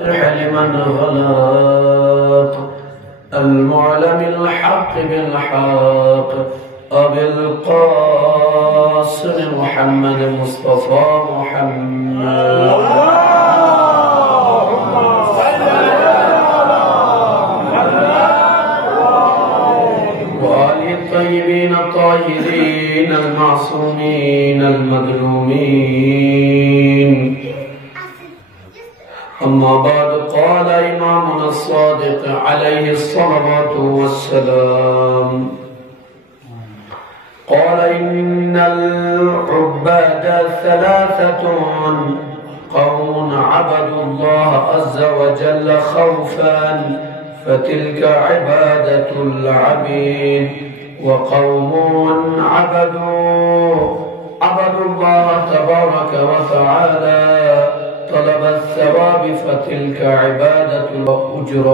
لمن غلق المعلم الحق بالحق أبي القاسم محمد مصطفى محمد وآله الطيبين الطاهرين المعصومين المظلومين. أما بعد، قال إمامنا الصادق عليه الصلاة والسلام: قال إن العباد ثلاثة قوم عبدوا الله عز وجل خوفا فتلك عبادة العبيد، وقوم عبدوا الله تبارك وتعالى طلب الثواب فتلك عبادة الأجر،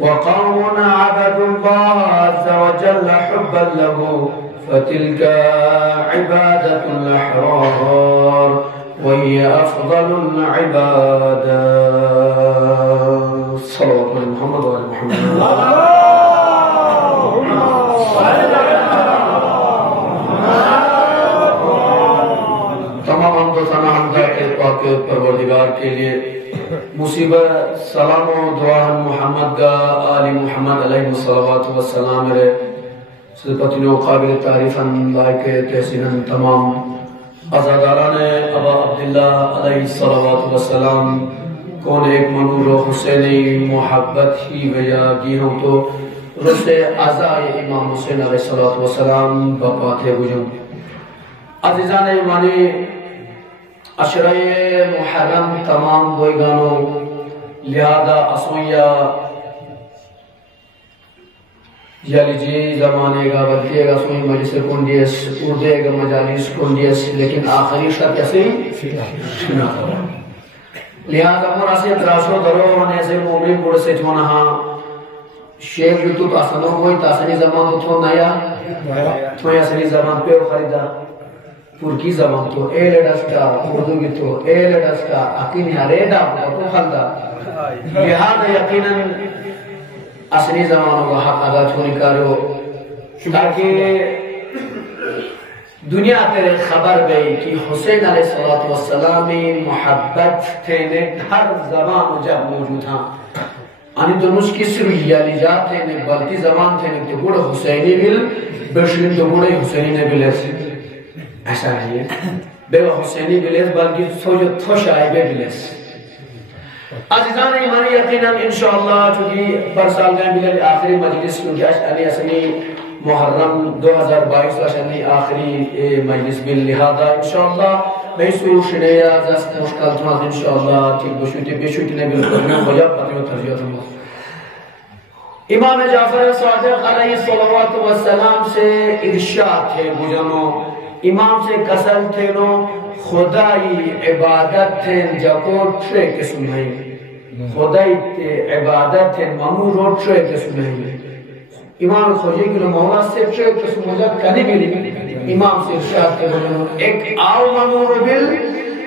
وقوم عبدوا الله عز وجل حبا له فتلك عبادة الأحرار وهي أفضل العبادات. صلوات على محمد وعلى محمد. تمام حمد و ثنا حمدات پاک پروردگار کے لیے، مصیبت سلام و دعا محمد کا آل محمد علیہ الصلوات والسلام میرے صدقتین و قابل تعریفاً لائق تحسیناً تمام عزاداران ابا عبداللہ علیہ الصلوات والسلام کون ایک منور و حسینی محبت ہی ویا گی ہوں تو رس عزائے امام حسین علیہ السلام بپاتے بجن. عزیزان ایمانی، عشرہ محرم تمام بوئیگانوں لہذا اسویہ یا لیجی زمانے گا بلکہ گا سوئی مجلس کنڈیس اردے گا مجالس کنڈیس، لیکن آخری شرط کیسے شنا کرو لہذا مراسب دراسو درو نیسے مومن بڑھ سے چھونا ہاں شیخ یوتوب آسانوں کوئی تاسنی زمان تو چھونا یا چھوئی آسانی زمان پہ خریدہ ترکی زمان تو اے لڑسکا اردو کی تو اے لڑسکا اکینی ریڈا تو خلدہ لہذا یقیناً اصلی زمانوں کا حق ادا چھوڑی کرو تاکہ دنیا تیرے خبر گئی کہ حسین علیہ السلام محبت تھینے ہر زمان جب موجود ہاں آنی تو نسکی سروی یا لیجات تھینے بلتی زمان تھینے تو بڑا حسینی مل بشرین تو بڑا حسینی نبیل ایسا نہیں ہے بے حسینی بلیس بلکہ سوچو تھوش آئے بے بلیس. عزیزان ایمانی یقیناً انشاءاللہ چونکہ پر سال گئے ملے آخری مجلس کیونکہ اشعالی اسنی محرم 2022 اشعالی آخری مجلس بل لہذا انشاءاللہ میں سوئی شنیہ زست مشکل تماز انشاءاللہ ٹھیک بشوٹی بیشوٹی نبی القرآن وجب قدیم ترجیح تماز. امام جعفر صادق علیہ الصلوات والسلام سے ارشاد ہے بجنو، امام سے قسم تھے نو خدای عبادت تھے جکو چھے قسم نہیں، خدای عبادت تھے ممو رو چھے قسم نہیں. امام خوجی کلو مولا سے چھے قسم مجھا کنی ملی امام سے ارشاد کے بجنو ایک آو ممو رو بل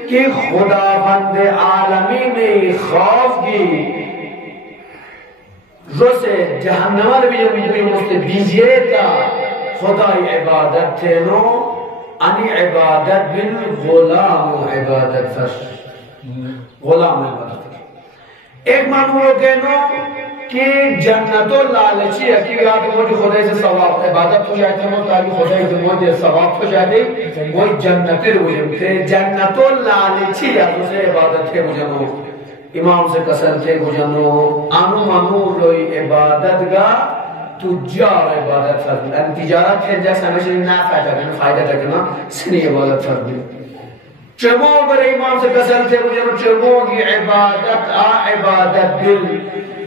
کہ خدا بند عالمی میں خوف کی رو سے جہنمر بھی مجھے دیجئے تا خدای عبادت تھے نو انی عبادت بن غلام عبادت فرش غلام عبادت. ایک مانورو کہنو کہ جنت و لالچی حقیقات مجھے خدای سے ثواب عبادت ہو جاتے ہیں تاکہ خدای سے مجھے ثواب ہو جاتے وہ جنتی رویم تھے جنت و لالچی سے عبادت تھے مجھنو. امام سے قسم تھے مجھنو آنو مانوروی عبادت گا تجار عبادت فرد ان تجارت ہے جیسا ہمیشہ نافع کرنا فائدہ کرنا سنی عبادت فرد چمو بر امام سے قسم تھے مجھے چمو کی عبادت عبادت دل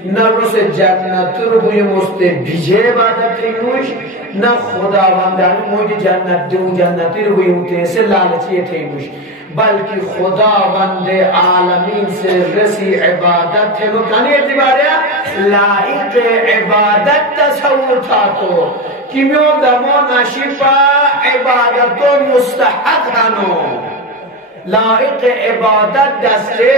نہ رس جنت روی مستے بھیجے عبادت تھینوش نہ خدا وندان مجھے جنت دو جنت روی ہوتے سے لالچی تھینوش بلکہ خدا وند عالمین سے رسی عبادت تھے وہ کانی اعتبار ہے لائق عبادت تصور تھا تو کمیو دمو نشیفہ عبادت مستحق ہنو لائق عبادت دستے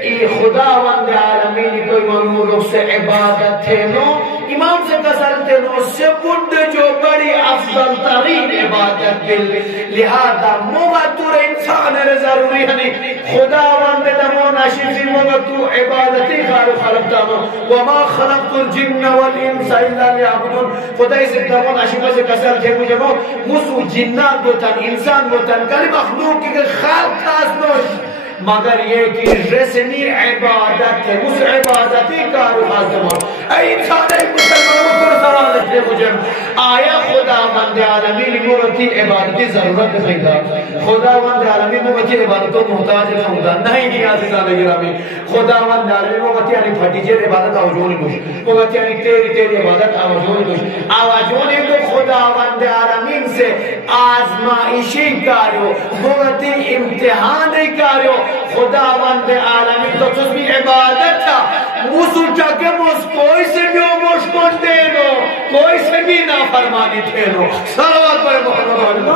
ای خداوند عالمین کوئی منمولک سے عبادت تھے نو امام سے کسلتے نو سے بڑھ جو بڑی افضل ترین عبادت دل لہذا مواتور انسان ضروری ہے خداوند نمو ناشفی مواتور عبادتی خلقتا نو وما خلقت الجن والانس الا لیعبدون خدای سے نمو ناشفی سے کسلتے مجھے نو مسو جنات بوتن انسان بوتن کلی مخلوق کی خلق تاز نوش مگر یہ کہ رسمی عبادت ہے اس عبادتی کارو خاتمہ اے انسان ایک مسلمان کو سوال ہے مجھے آیا خداوند عالمین موتی عبادتی ضرورت نہیں خداوند عالمین موتی عبادتوں محتاج نہیں نیازی زندگی رامی خداوند عالمین موتی یعنی پھٹیجر عبادت آوجونی کچھ موتی یعنی تیری عبادت آوجونی کچھ آوجونی تو خداوند عالمین سے آزمائشی کاریو موتی امتحانی کاریو خداوند عالمین تو تسمی عبادت تھا موسو چاکے موس کوئی سے بھی مشکل دینو کوئی سے بھی نافرمانی دینو صلوات پر محمد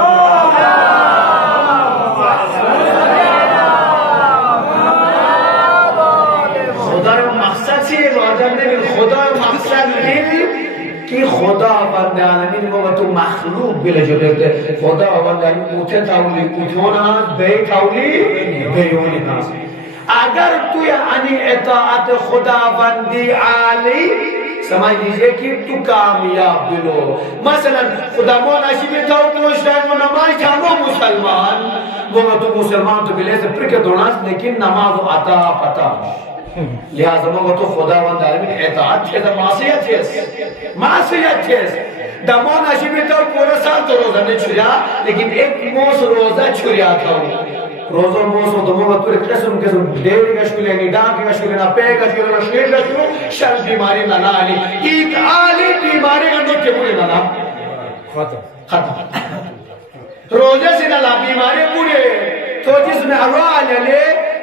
خدا مقصد سے عبادت نہیں خدا مقصد نہیں کہ خداوند عالمین وہ تو مخلوق بلے جو دیتے خداوند عالمین اوتے تاولی اوتونا بے تاولی بیونی ناس اگر تو یعنی اطاعت خداوندی عالی سمجھ لیجئے کہ تو کامیاب بلو مثلا خدا مولا شیمی تاو پوشتائی و نماز جانو مسلمان وہ تو مسلمان تو بلے سے پرکے دوناس لیکن نماز و عطا پتا لہذا وہ تو خداوند عالمین اطاعت چھے دا معصیت چھے دمون اشیمی تو پورا سال تو روزہ نہیں چھریا لیکن ایک موس روزہ چھریا تھا روزہ موس و دمون تو ایک قسم دیوی کا شکل یعنی ڈاکی کا شکل نا پے کا شکل نا شیر کا شکل شر بیماری نا آلی ایک آلی بیماری کا نوٹ کے پوری نا ختم روزہ سے نا بیماری پورے تو جس میں ارواح لے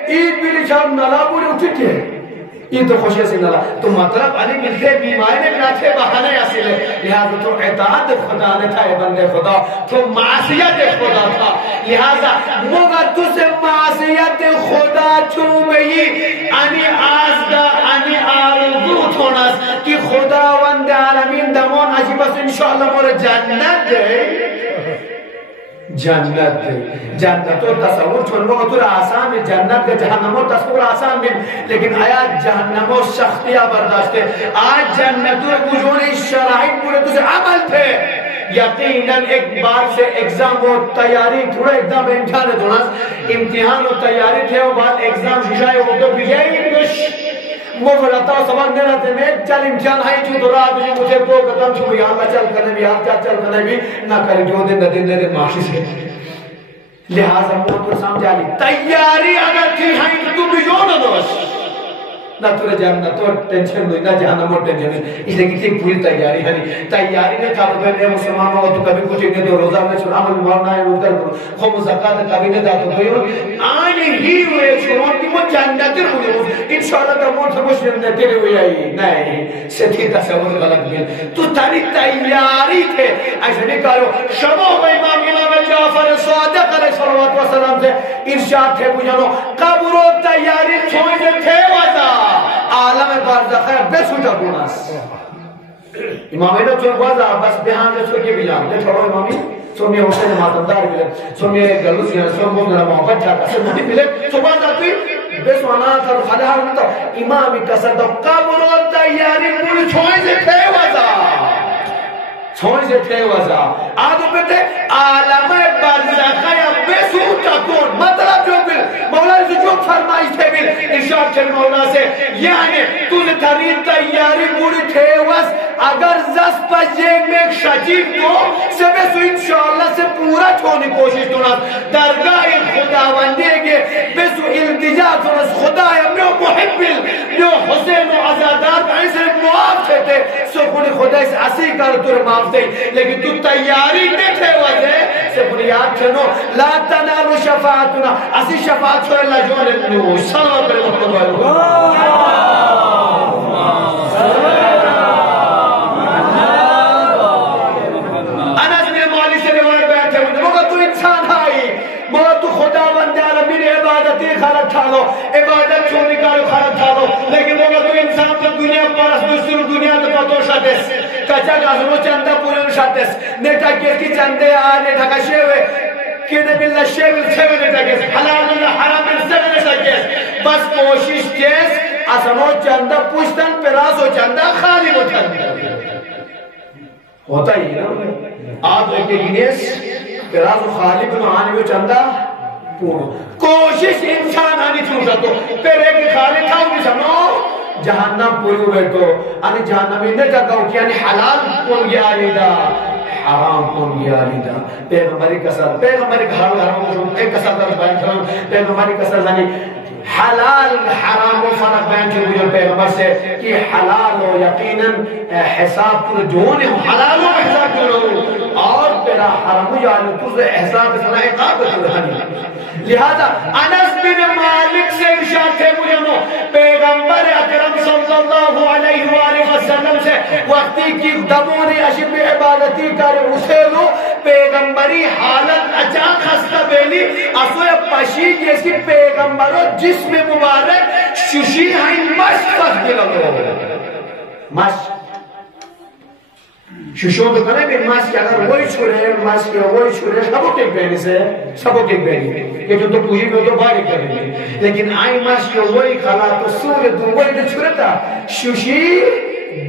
عید بھی لچھام نالا پوری اٹھتے ہیں عید تو خوشی سے نالا تو مطلب علی ملتے بیماری نے بناتے بہانے ایسی لے لہذا تو اطاعت خدا نے تھا بندے خدا تو معصیت خدا تھا لہذا مغتو سے معصیت خدا چوبئی انی آزدہ انی آرزو تھونس کہ خداوند عالمین دمون عجی بس انشاءاللہ مورے جنت دے جنت جنت و تصور چون وہ تو آسان ہے جنت کے جہنم و تصور آسان بھی لیکن آیا جہنم و سختیاں برداشت ہے آج جنت و کجوری شرائط پورے تو سے عمل تھے یقیناً ایک بار سے ایگزام و تیاری تھوڑا ایگزام امتحان ہے امتحان و تیاری تھے وہ بعد ایگزام ششائے وہ تو بجائی کش مفرطہ و سبق دینا تھے میں چل امتحان ہے جو دورا بھی مجھے دو قدم چھو یہاں کا چل کرنے بھی یہاں کا چل کرنے بھی نہ کرے جو دن دن معاشی سے لہذا موت کو سمجھا لی تیاری اگر تھی ہیں تو بھی جو نہ دوش نہ تو جہاں نہ تو ٹینشن ہوئی نہ جہاں نہ موت ٹینشن ہوئی اس لیے کسی پوری تیاری ہے تیاری نے کہا تو میں مسلمان ہوں تو کبھی کچھ نہیں تو روزہ میں چھوڑا عمل مارنا ہے ادھر خوب زکاة کبھی نہیں دا تو کوئی آنے ہی ہوئے چھوڑا کہ وہ جنتر ہوئے انشاءاللہ تو موت مسلم نے تیرے ہوئی آئی نہیں سیدھی تصور غلط بھی تو تاری تیاری تھے ایسے نہیں کہا شمو امام جعفر صادق علیہ السلام سے ارشاد تھے بجانو قبر و تیاری چھوئے تھے وزا عالم برزخ ہے بے سوچا گوناس امامی نے چھوئے وزا بس بہان جے چھوئے کے بھی جان لے چھوڑو امامی سومی حسین ماتمدار ملے سومی گلوسی ہے سومی مبنر محبت چاہتا سے مجھے ملے تو بازا توی بے سوانا تھا خلیہ ہوتا امامی کا صدق قبر و تیاری پوری چھوئے سے تھے وزا چھوڑ سے تھے وزا آدھو پہتے عالم برزخہ یا بے سوچا کون مطلب جو بل مولا سے جو فرمائش تھے بل ارشاد چھل مولا سے یعنی تو نے تھری تیاری پوری تھے وز اگر زس پس جیگ میں ایک شجیب تو سے بے سو انشاءاللہ سے پورا چھوڑنی کوشش دونا درگاہ خداوندی کے بے سو التجا سنس خدا میں محب میں حسین و عزادات ایسے معاف تھے سو کھوڑی خدا اس اسی کر تر معاف دے لیکن تو تیاری نہیں تھے وزے سے بنیاد چھنو لا تنالو شفاعتنا اسی شفاعت چھوڑے اللہ جو علیہ نو صلوات پر محمد انس بن مالک سے روایت بیان تھے مگر تو انسان آئی مگر تو خدا بندے عالمین عبادتی خالق ٹھالو عبادت چھوڑی کرو کچا گازنو چندہ پورے نشاتس نیٹا کی چندے آنے ڈھکا شیوے کینے باللہ شیوے سیوے نیٹا کیس حلال اللہ حرام سیوے نیٹا کیس بس کوشش کیس اسنو چندہ پوچھتن پیراسو چندہ خالی ہو چندہ ہوتا ہی نا آپ ایک گینیس پیراسو خالی بنو آنے میں چندہ کوشش انسان آنی چھوٹا تو پھر ایک خالی تھا بھی سنو جہنم پوری ہوئے تو آنی جہنم انہیں جگہ ہو کہ آنی حلال کون گیا لیدہ حرام کون گیا لیدہ پیغمبری کسر پیغمبری حرام ایک کسر در بائن کرن پیغمبری کسر زنی حلال حرام و فرق بین کی ہوئی پیغمبر سے کہ حلال و یقیناً حساب پر جونے ہوں حلال و حساب پر اور پیرا حرام و یعنی تو سے حساب سنا اقاب کرنے لہذا انس بن مالک سے ارشاد تھے مجھے نو پیغمبر اکرم صلی اللہ علیہ وآلہ وسلم سے وقتی کی دمونی اشب عبادتی کر اسے لو پیغمبری حالت اچان خستہ بیلی اسوے پشی جیسی پیغمبرو جسم مبارک ششی ہیں مشت فقت لگو مشت ششون تو کنے بھی ماسک اگر وہی چھوڑے ماسک وہی چھوڑے سبو ٹک بینی سے سبو ٹک بینی کہ جو تو پوچھی میں تو باری کر رہی لیکن آئی ماسک وہی کھلا تو سور دو وہی جو چھوڑے تھا ششی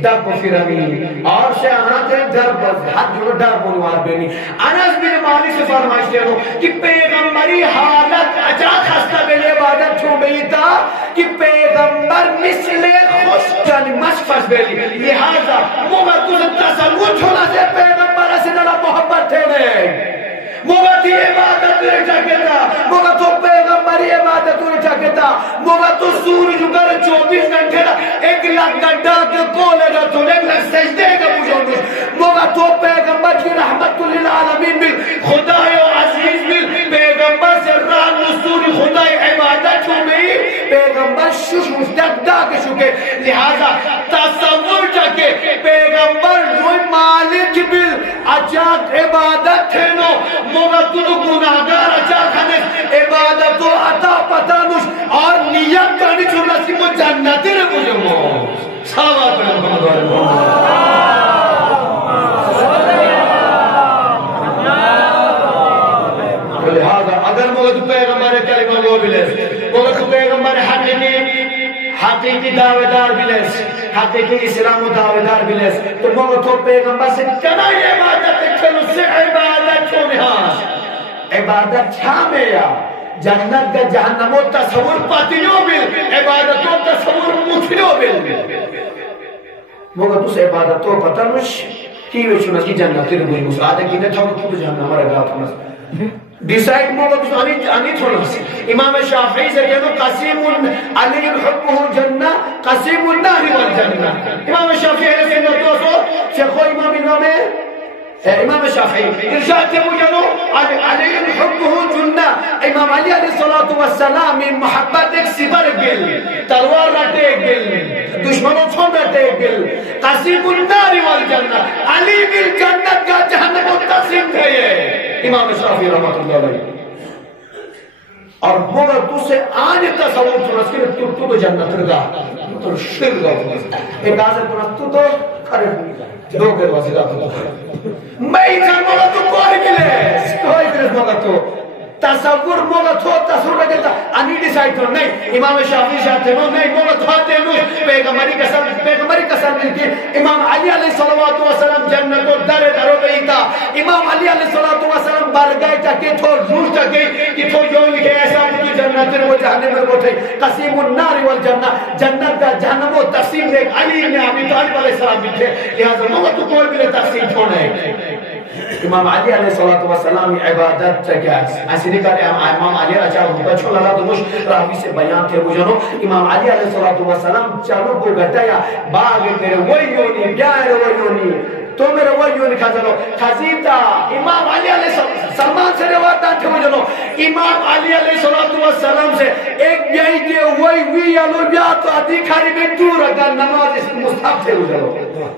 دب پھر امین اور سے آنات ہے در حد جو در بنوار بینی انس بن مالک سے فرمائشتے ہو کہ پیغمبری حالت اچھا خستہ بلی عبادت چھو بیتا کہ پیغمبر مثل خوش جانی مشفظ بیلی لہذا مبتوز تصور چھونا سے پیغمبر سے نلا محبت تھے میں مبتی عبادت رہتا کہتا مبتو پیغمبری عبادت رہتا کہتا مبتو سورج اگر 24 گھنٹے ایک لاکھ گھنٹہ کے کولے گا تو ایک لاکھ سجدے گا مجھے مبتو پیغمبر کی رحمت للعالمین بل خدای و عزیز بل پیغمبر سے ران مستوری خدای عبادت چھو گئی پیغمبر شش مستق دا کے شکے لہذا تصور جاکے پیغمبر روی مالک بل اچاک عبادت تھے نو مغتو گناہگار اچاک ہمیں عبادت و عطا پتانوش اور نیت کرنی چھوڑا سی مجھ جنتی رہے مجھے مو صحابات پر محمد لہذا اگر مغتو پیغمبر کلمہ لو بلیس مغتو پیغمبر حقیقی دعویدار بلیس حقیقی اسلام و دعویدار بلیس تو مغتو پیغمبر سے کنا یہ عبادت کھلو سے عبادت چھو نحاش عبادت چھا میں یا جنت کا جہنم و تصور پاتیوں بل عبادتوں تصور مچھلیوں بل مغتو سے عبادتوں پتنوش کی ویچونا کی جنتی رہوئی مساعدہ کی نتھا تو جہنم رہا تھا ڈیسائیڈ موقع کچھ آنی تھوڑا سی امام شافعی سے کہنا قسیم علی حکمہ جنہ قسیم النار والجنہ امام شافعی ہے کہ نتو سو شیخو امام شافعی ارشاد تے مجھے علی حکمہ جنہ امام علی علیہ السلام محبت ایک سبر گل تلوار رٹے گل دشمنوں چھوڑ رٹے گل قسیم النار والجنہ علی بل جنت کا جہنم متصم تھے امام شافعی رحمت اللہ علیہ اور مگر تو سے آنے تصور سنس کے تو تو جنت رگا تو شر گا ایک آزر کنس تو کھڑے دو کے واسدہ تو میں ہی کھڑ مگر تو کوئی ملے کوئی ملے مگر تو تصور مگر تو تصور رکھتا آنی ڈیسائیڈ کرو نہیں امام شافعی شاہتے نو نہیں مگر تو آتے نو پیغمبری قسم ملتی امام علی علیہ السلام جنت و در درو گئی تا امام علی علیہ السلام بار گئے چاکے تھو روح چاکے کہ تھو جو لکھے ایسا مجھے جنت وہ جہنم میں بوٹھے قسیم النار والجنہ جنت کا جہنم و تقسیم دیکھ علی ابن ابی طالب علیہ السلام بھی تھے لہذا مگر تو کوئی بھی تقسیم چھوڑے امام علی علیہ السلام عبادت کیا ہے ایسی نہیں کرے امام علی علیہ السلام چھوڑ اللہ دموش راوی سے بیان تھے مجھنو امام علی علیہ السلام چلو کو گھٹایا باغ میرے وہی ہونی گیار وہی ہونی تو میرے وہی ہونی کھازلو خزیتا امام علی علیہ السلام سلمان سے رواتان تھے مجھنو امام علی علیہ السلام سے ایک بیائی کے وہی وی علو بیا تو آدھی کھاری میں دور اگر نماز اس مصحف سے مجھنو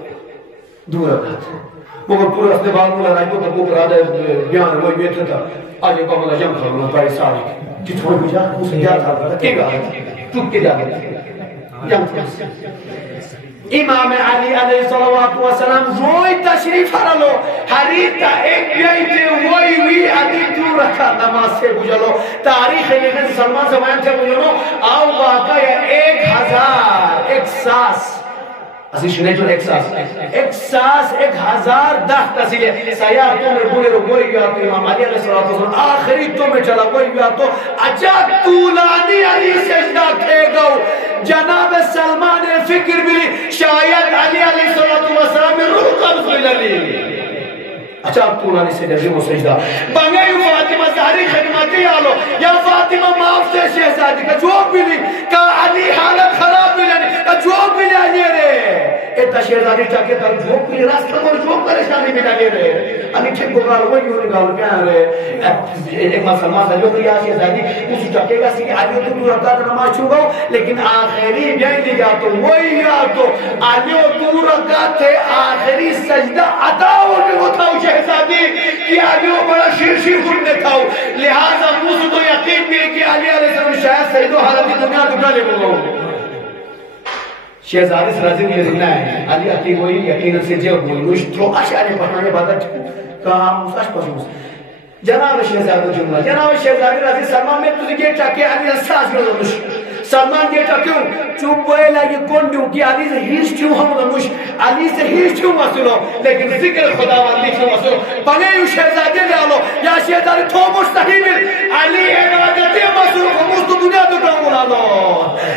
دور اگر مگر پورا اپنے بعد مولا رائی کو تبو کرا دے بیان وہی بیٹھا تھا آج ایک مولا جمع کرنا پائی ساری جتوئی بجا اسے کیا تھا کیا گا چک کے جا گیا امام علی علیہ السلام روی تشریف ہرلو حریتا ایک بیائیتے وی علی جو رکھا نماز سے بجلو تاریخ لیکن سلمان زمان سے بجلو آو باقا یا 1000 ایک ساس اسی شنے جو ایک ساس 1010 تسیلے سیاہ تو میں بولے رو گوئی گیا تو امام علی علیہ السلام آخری تو میں چلا گوئی گیا تو اچھا طولانی علی سجدہ کھے گو جناب سلمان فکر بلی شاید علی علیہ السلام روح قبض ملی اچھا اب طولانی سجدہ سجدہ بنگے فاطمہ زہری خدمتی آلو یا فاطمہ معاف سے شہزادی کا جواب بلی کہا علی حالت خراب ملنی جواب ملے علی رہے اتنا شہزادی چاکے تر جواب ملے راستہ پر جواب پریشانی ملے علی رہے علی چھک گوگال وہی ہونے گالو کیا رہے ایک بار سلمان سے جو کیا شہزادی اسی چاکے گا سی علی تو دور رکھتا نماز چھو گاؤ لیکن آخری جائیں دی گا تو وہی گا تو علی دور رکھتا تھے آخری سجدہ عطا ہونے کو تھا شہزادی کہ علی بڑا شیر خود دیکھاؤ لہذا موسیٰ تو یقین بھی کہ علی علیہ السلام شاید سیدو حالتی دنیا دکھا لے بولو شہزادی سرازی میں رہنا ہے علی عقیق ہوئی یقین سے جو بولوش تو اشعاری پڑھنے بادت کہا موسیٰ پڑھنے جناب شہزادی جملہ جناب شہزادی رضی سلمان میں تجھے یہ چاکے علی الساس میں دنوش سلمان یہ چاکیوں چوب بوئے لگے کون دیوں کہ علی سے ہیچ کیوں ہم دنوش علی سے ہیچ کیوں مسئلو لیکن ذکر خداوندی کیوں مسئلو بلے یوں شہزادی لے آلو یا شہزادی تو مستحیل علی عبادتی مسئلو خموز تو دنیا تو کام بنا لو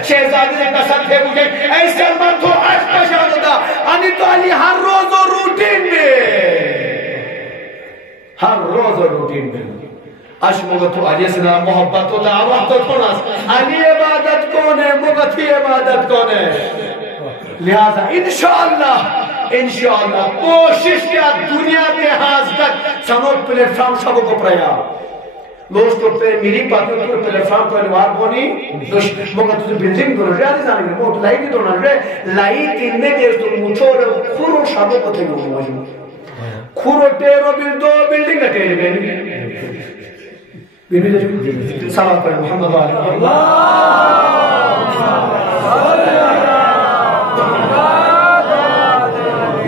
شہزادی نے قسم تھے مجھے اے سلمان تو آج پشاند دا انی تو علی ہر روز و روٹین میں ہر روز و روٹین میں اشمغت تو علی سے محبت و دعوت تو تھوناس علی عبادت کون ہے مغتی عبادت کون ہے لہذا انشاءاللہ کوشش کیا دنیا کے حاض تک سنوٹ پلیٹ فارم سبوں کو پریا لوگ تو پہ میری پاتوں تو پلیٹ فارم پر انوار بونی مغت تو بلڈنگ دو رہے آدھے جانے گئے موت لائی بھی دو رہے لائی تیننے دیر تو مچھو رہے خورو شابوں کو تھے گئے موجود خورو ٹیرو بلڈنگ کا ٹیرے گئے صلوات پر محمد علیہ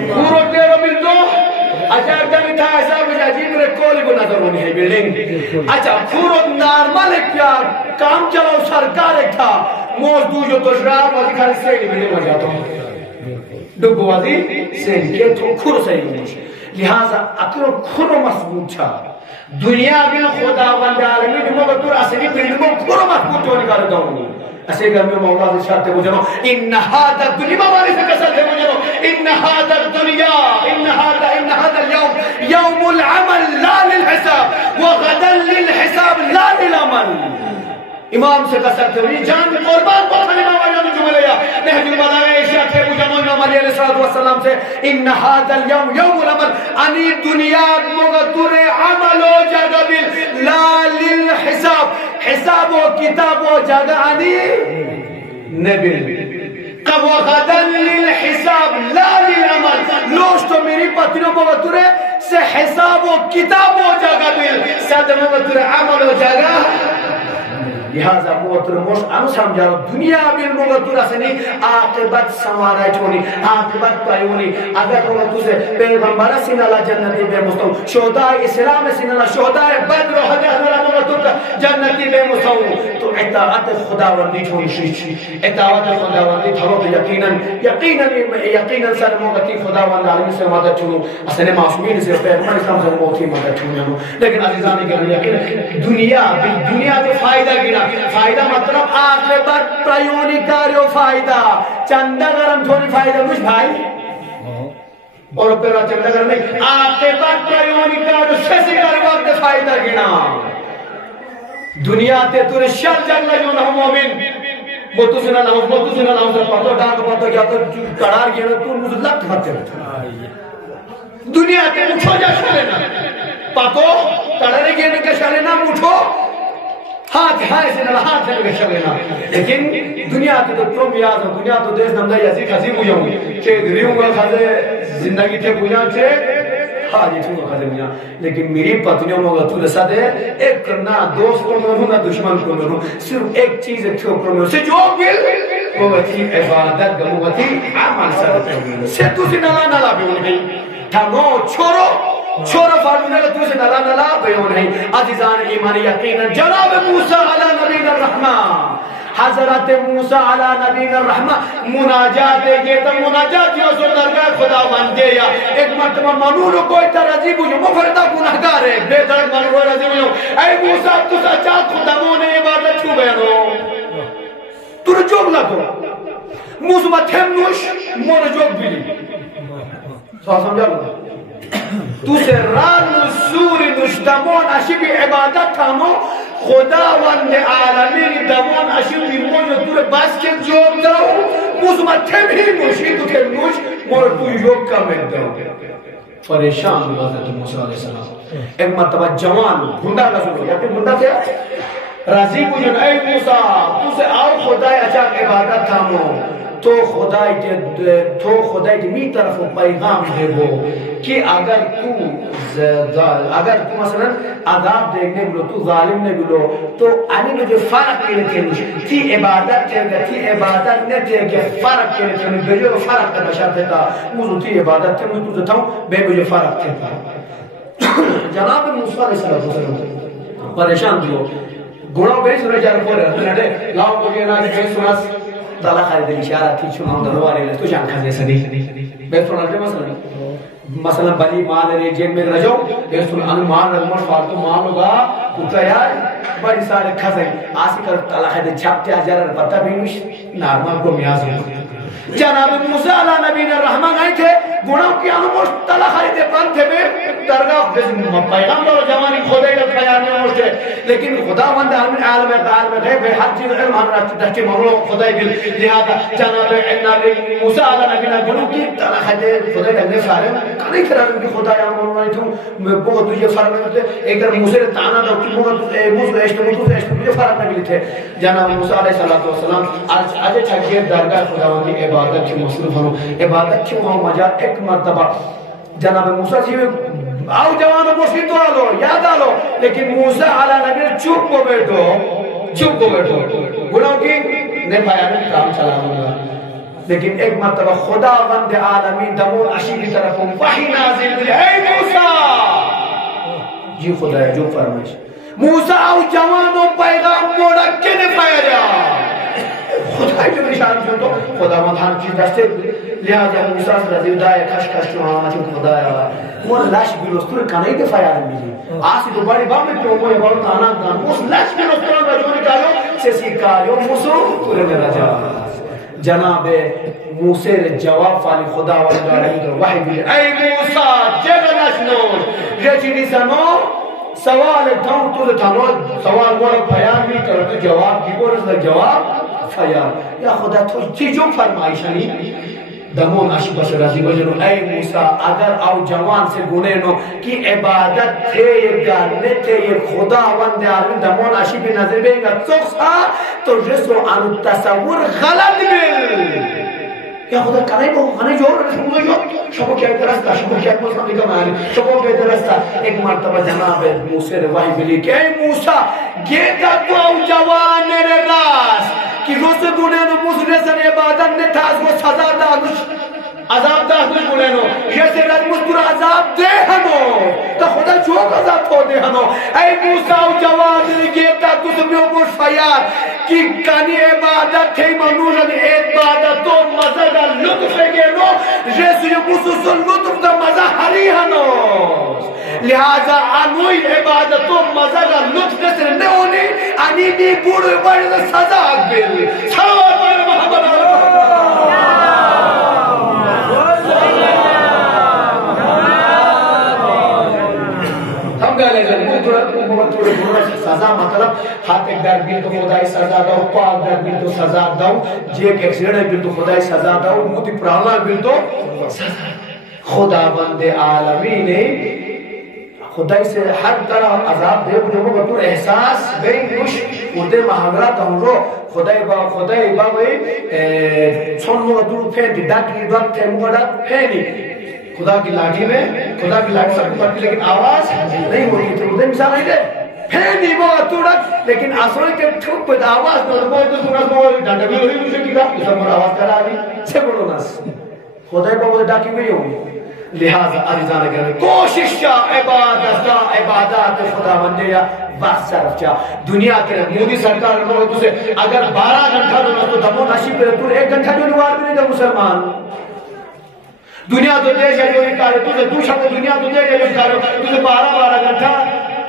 پورو تیرو ملتو اچھا دمی تھا ایسا مجھے عجیب رہے کولی کو نظر ہونی ہے بلڈنگ اچھا پورو نارمل ایک کیا کام چلاو سرکار ایک تھا موزدو جو تو شراب وزی خالی سیلی بلڈنگ ہو جاتا ہوں ڈگو وزی سیلی کے تو کھر سیلی لہذا اکرو کھرو مسبوط چھا دنیا میں خداوند عالمین مغتور اصلی بلڈنگوں کھرو مسبوط ہونے کا رہتا ہوں اسے گھر میں مولا سے شاہتے ہو جنو ان هذا الدنیا مالی سے قصد ہے ہو جنو ان هذا الدنیا ان هذا اليوم يوم العمل لا للحساب وغدا للحساب لا للعمل امام سے قصد ہے جان قربان کو تھا امام علیہ نے جملے یا نہج البلاغہ ایشیاء تھے وہ جنو امام علیہ السلام سے ان هذا اليوم يوم العمل انی دنیا مغتور عمل و جگہ لا للحساب حساب و کتاب و جگہ انی نبی قب و غدا للحساب لا للعمل لوش تو میری پتنوں مغتور سے حساب و کتاب و جگہ بل سید مغتور عمل و جگہ لہذا موتر موش انو سمجھا دنیا بالمغتور اسنی عاقبت سوارا چونی عاقبت پایونی اگر موتر سے پیغمبر سین اللہ جنتی بے مستو شہداء اسلام سین اللہ شہداء بدر و حضر موتر کا جنتی بے مستو تو اطاعت خداوندی چونی شیچی اطاعت خداوندی تھرو یقینا سر موقتی خداوند عالمی سے مدد چونو اسنی معصومین سے پیغمبر اسلام سے موتی مدد چونو لیکن عزیزانی کے یقین دنیا کے فائدہ گنا فائدہ مطلب آخرت پرایونی کاریو فائدہ چندہ گرم تھوڑی فائدہ مجھ بھائی اور پھر چندہ گرم نہیں آخرت پرایونی کاریو سیسی کاری وقت فائدہ گنا دنیا تے تور شر جنگ لگو نہ مومن موتو سنہ پتو ڈاک پتو کیا تو کڑار گیا تو مجھے لگت بھتے دنیا تے مجھو جا شالینا پتو کڑارے گیا نکا شالینا مجھو ہاتھ ہائے سے نہ ہاتھ ہے کہ لینا لیکن دنیا کی تو تم یاد ہو دنیا تو دیس نمدہ یزی خزی ہو جاؤں چھے گریوں گا خزے زندگی چھے بوجھا چھے ہاں جی تم خزے میاں لیکن میری پتنیوں میں تو رسا دے ایک نہ دوست کو مروں نہ دشمن کو مروں صرف ایک چیز ہے تو کروں سے جو گل وہ تھی عبادت وہ تھی عمل سے تو سے نالا بھی نہیں تھانو چھوڑو فارمولا تو سے نالا بیان ہے عزیزان ایمانی یقینا جناب موسیٰ علی نبی الرحمن حضرت موسیٰ علی نبی الرحمن مناجات یہ تو مناجات یہ سو درگاہ خدا بندے یا ایک مرتبہ منور کوئی ترازی بجھو مفردہ گناہگار ہے بے درد منور رضی بجھو اے موسیٰ تو سچا خدا مونے عبادت چھو بیانو تو رجوب لگو موسیٰ متھم نوش مرجوب بلی سوال سمجھا لگا تو سے ران سوری نشتمون اشیب عبادت تھامو خداوند عالمین دمون اشیب دیمون تو بس کے جوب داو موسیٰ تھم ہی نوشی تو تھم نوش مور تو یوگ کا میں داو پریشان بھی حضرت موسیٰ علیہ السلام ایک مرتبہ جوان بھنڈا کا سنو یا کہ بھنڈا تھے راضی بجن اے موسیٰ تو سے آؤ خدای اچھا عبادت تھامو تو خدای می طرف پیغام دے وہ کہ اگر تو مثلا عذاب دیکھنے بلو تو ظالم نے بلو تو آنی مجھے فرق کے لیے تھی عبادت تھی عبادت نے تھی کہ فرق کے لیے بجھے فرق کا بشار دیتا مجھے تھی عبادت تھی مجھے تو دیتا ہوں بے مجھے فرق دیتا جناب موسیٰ علیہ السلام پریشان دیو گناہ بیس رہے جارے پورے رہتے لاؤ مجھے نا کہ بیس سناس دالا خارد الاشارہ تھی چوناؤں دلوارے لے تو جان کھازے سدی بیس سناتے مثلا بلی مال رہے جیب میں رجو بیس سنانے مال رجمش فالتو مال ہوگا کتا یار بڑی سارے کھازے آسی کر دالا خارد چھاپتے آجارہ پتہ بھی مش نارمال کو میاز ہو جناب موسیٰ علیہ نبی الرحمن آئے تھے گناہوں کی آنموش تلا خریدے بند تھے بے درگاہ پیغام دور جوانی خودے کا خیال میں آموش تھے لیکن خدا مند عالم غیب ہے ہر چیز علم ہم رکھتے دہچے مغلو خدای بل لہذا جناب موسیٰ علیہ نبی گناہوں کی تلا خریدے خدای کا نفع ہے کنے کرنے کی خدا یا مولوانی تھوں بہت تجھے فرق نہیں ہوتے ایک در موسیٰ نے تانا دا کی موسیٰ اشتر مجھے فرق نہیں تھے جناب موسیٰ علیہ السلام آج چھکیے درگاہ خداوان کی عبادت کی مصروف ہوں عبادت کی وہاں مجا ایک مرتبہ جناب موسیٰ جی آؤ جوانوں مشکل تو آلو یاد آلو لیکن موسیٰ علیہ نبی چوپ کو بیٹھو گناہوں کی نہیں پایا نہیں کام چلا ہوگا لیکن ایک مرتبہ خداوند عالمین دمون عشی کی طرف وحی نازل دلے اے موسیٰ جی خدا ہے جو فرمائش موسیٰ آؤ جوانوں پیغام موڑا کنے پایا جا خدای جو نشان جو تو خدا مدھان چیز دستے لہذا موسیٰ رضی دائے کش چوہانا چون خدایا وہ لش بلوستور کانائی دفاع یادم بیلی آسی تو بڑی بامی تو موی بارو تانا دان اس لش بلوستور رجوری کارو سیسی کاریو موسیٰ تورے میں رجا جناب موسیٰ جواب فالی خدا والدارہی در وحی بلی اے موسیٰ جگلش نور رجی سنو سوال دھاؤں تو دھانو سوال مورا بیان بھی کرو جواب کی بورس جواب فیار یا خدا تو چی جو فرمائشانی دمون عشق بس رضی بجنو اے موسیٰ اگر او جوان سے گنے نو کی عبادت تھے یہ گانے تھے یہ خدا وند عالمین دمون عشق بھی نظر بیں گا سوکسا تو رسو انو تصور غلط بل یا خدا کنے کو کنے جو رسول جو شبو کیا درستا شبو کیا مسلم نکم آنے شبو کیا درستا ایک مرتبہ جناب موسیٰ وحی بلی کہ اے موسیٰ گیتا تو او جوان میرے راست کہ روز گنے نو موسیٰ رسن عبادت نے تاز وہ سزا داگش عذاب داخل گنے نو یہ سے رد مستور عذاب دے ہنو تو خدا چوک عذاب تو دے ہنو اے موسیٰ او جوان گیتا تو سمیو گوش فیار کہ کانی عبادت تھی منوشن عبادت تو مزہ دا لطف گینو جیسے یہ خصوص لطف دا مزہ ہری ہنو لہذا انوی عبادت تو مزہ دا لطف نصر نہونی انی بھی بوڑو بڑی دا سزا اکبر سلوات بڑی محمد سزا مطلب ہاتھ ایک در بیل تو خدای سزا داو پاک در بیل تو سزا داو جیک ایکسیڈنٹ بیل تو خدای سزا داو موتی پرانا بیل تو سزا خدا بند عالمین خدای سے ہر طرح عذاب دے جو وہ تو احساس بین خوش اردے محاورات ہم رو خدای با بھئی چھون وہ دور پھینی ڈاکی ڈاک تے مگڑا پھینی خدا کی لاٹھی میں خدا کی لائٹ سب پڑتی لیکن آواز نہیں ہوتی. تو ادھر مثال آئی دے ہے نہیں وہ اتوڑک لیکن آسوئی کے ٹھوک پہ آواز نہ وہ تو سورج کو ڈانڈا بھی ہوئی مجھے کی کہا اسے مر آواز کرا دی سے بڑھو ناس خدای بابا ڈاکی ہوئی ہوں. لہذا عزیزان کرنے کوشش چا عبادات خدا بندے یا بس صرف چا دنیا کے مودی سرکار کو تو سے اگر 12 گھنٹہ تو دمو ناشی پہ تو 1 گھنٹہ جو نوار بھی نہیں تھا مسلمان. دنیا تو دے جائے جو نکارے تو سے دوسرا کو دنیا تو دے جائے جو نکارے تو سے 12 گھنٹہ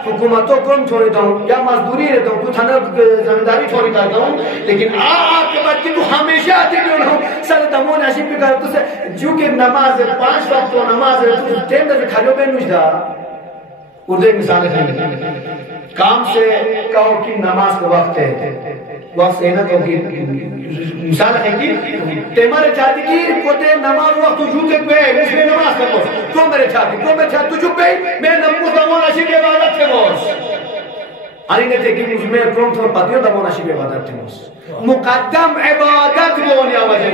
حکومتوں کم چھوڑی تا ہوں یا مزدوری رہتا ہوں کچھ ہنہ زمینداری چھوڑی تا ہوں لیکن آپ کے بعد کی تو ہمیشہ آتے کیوں ہوں سر دمو ناشی پہ کر تو سے جو کہ نماز 5 وقت تو نماز ہے تو ٹیم در کھجو پہ نوشدہ اردو ایک مثال ہے کام سے کہو کہ نماز کا وقت ہے وقت سے نہ کہو کہ مثال ہے کہ تیمارے چاہتی کی کوتے نماز وقت جو کہ پہ اس میں نماز کرو تو میرے چاہتی تو میں چاہتی تجھو پہ میں نماز دمو ناشی کے عبادت کے موس آنی نے دیکھی مجھ میں پرونٹ اور پتیوں دمو ناشی کے عبادت کے موس مقدم عبادت بونی آوازی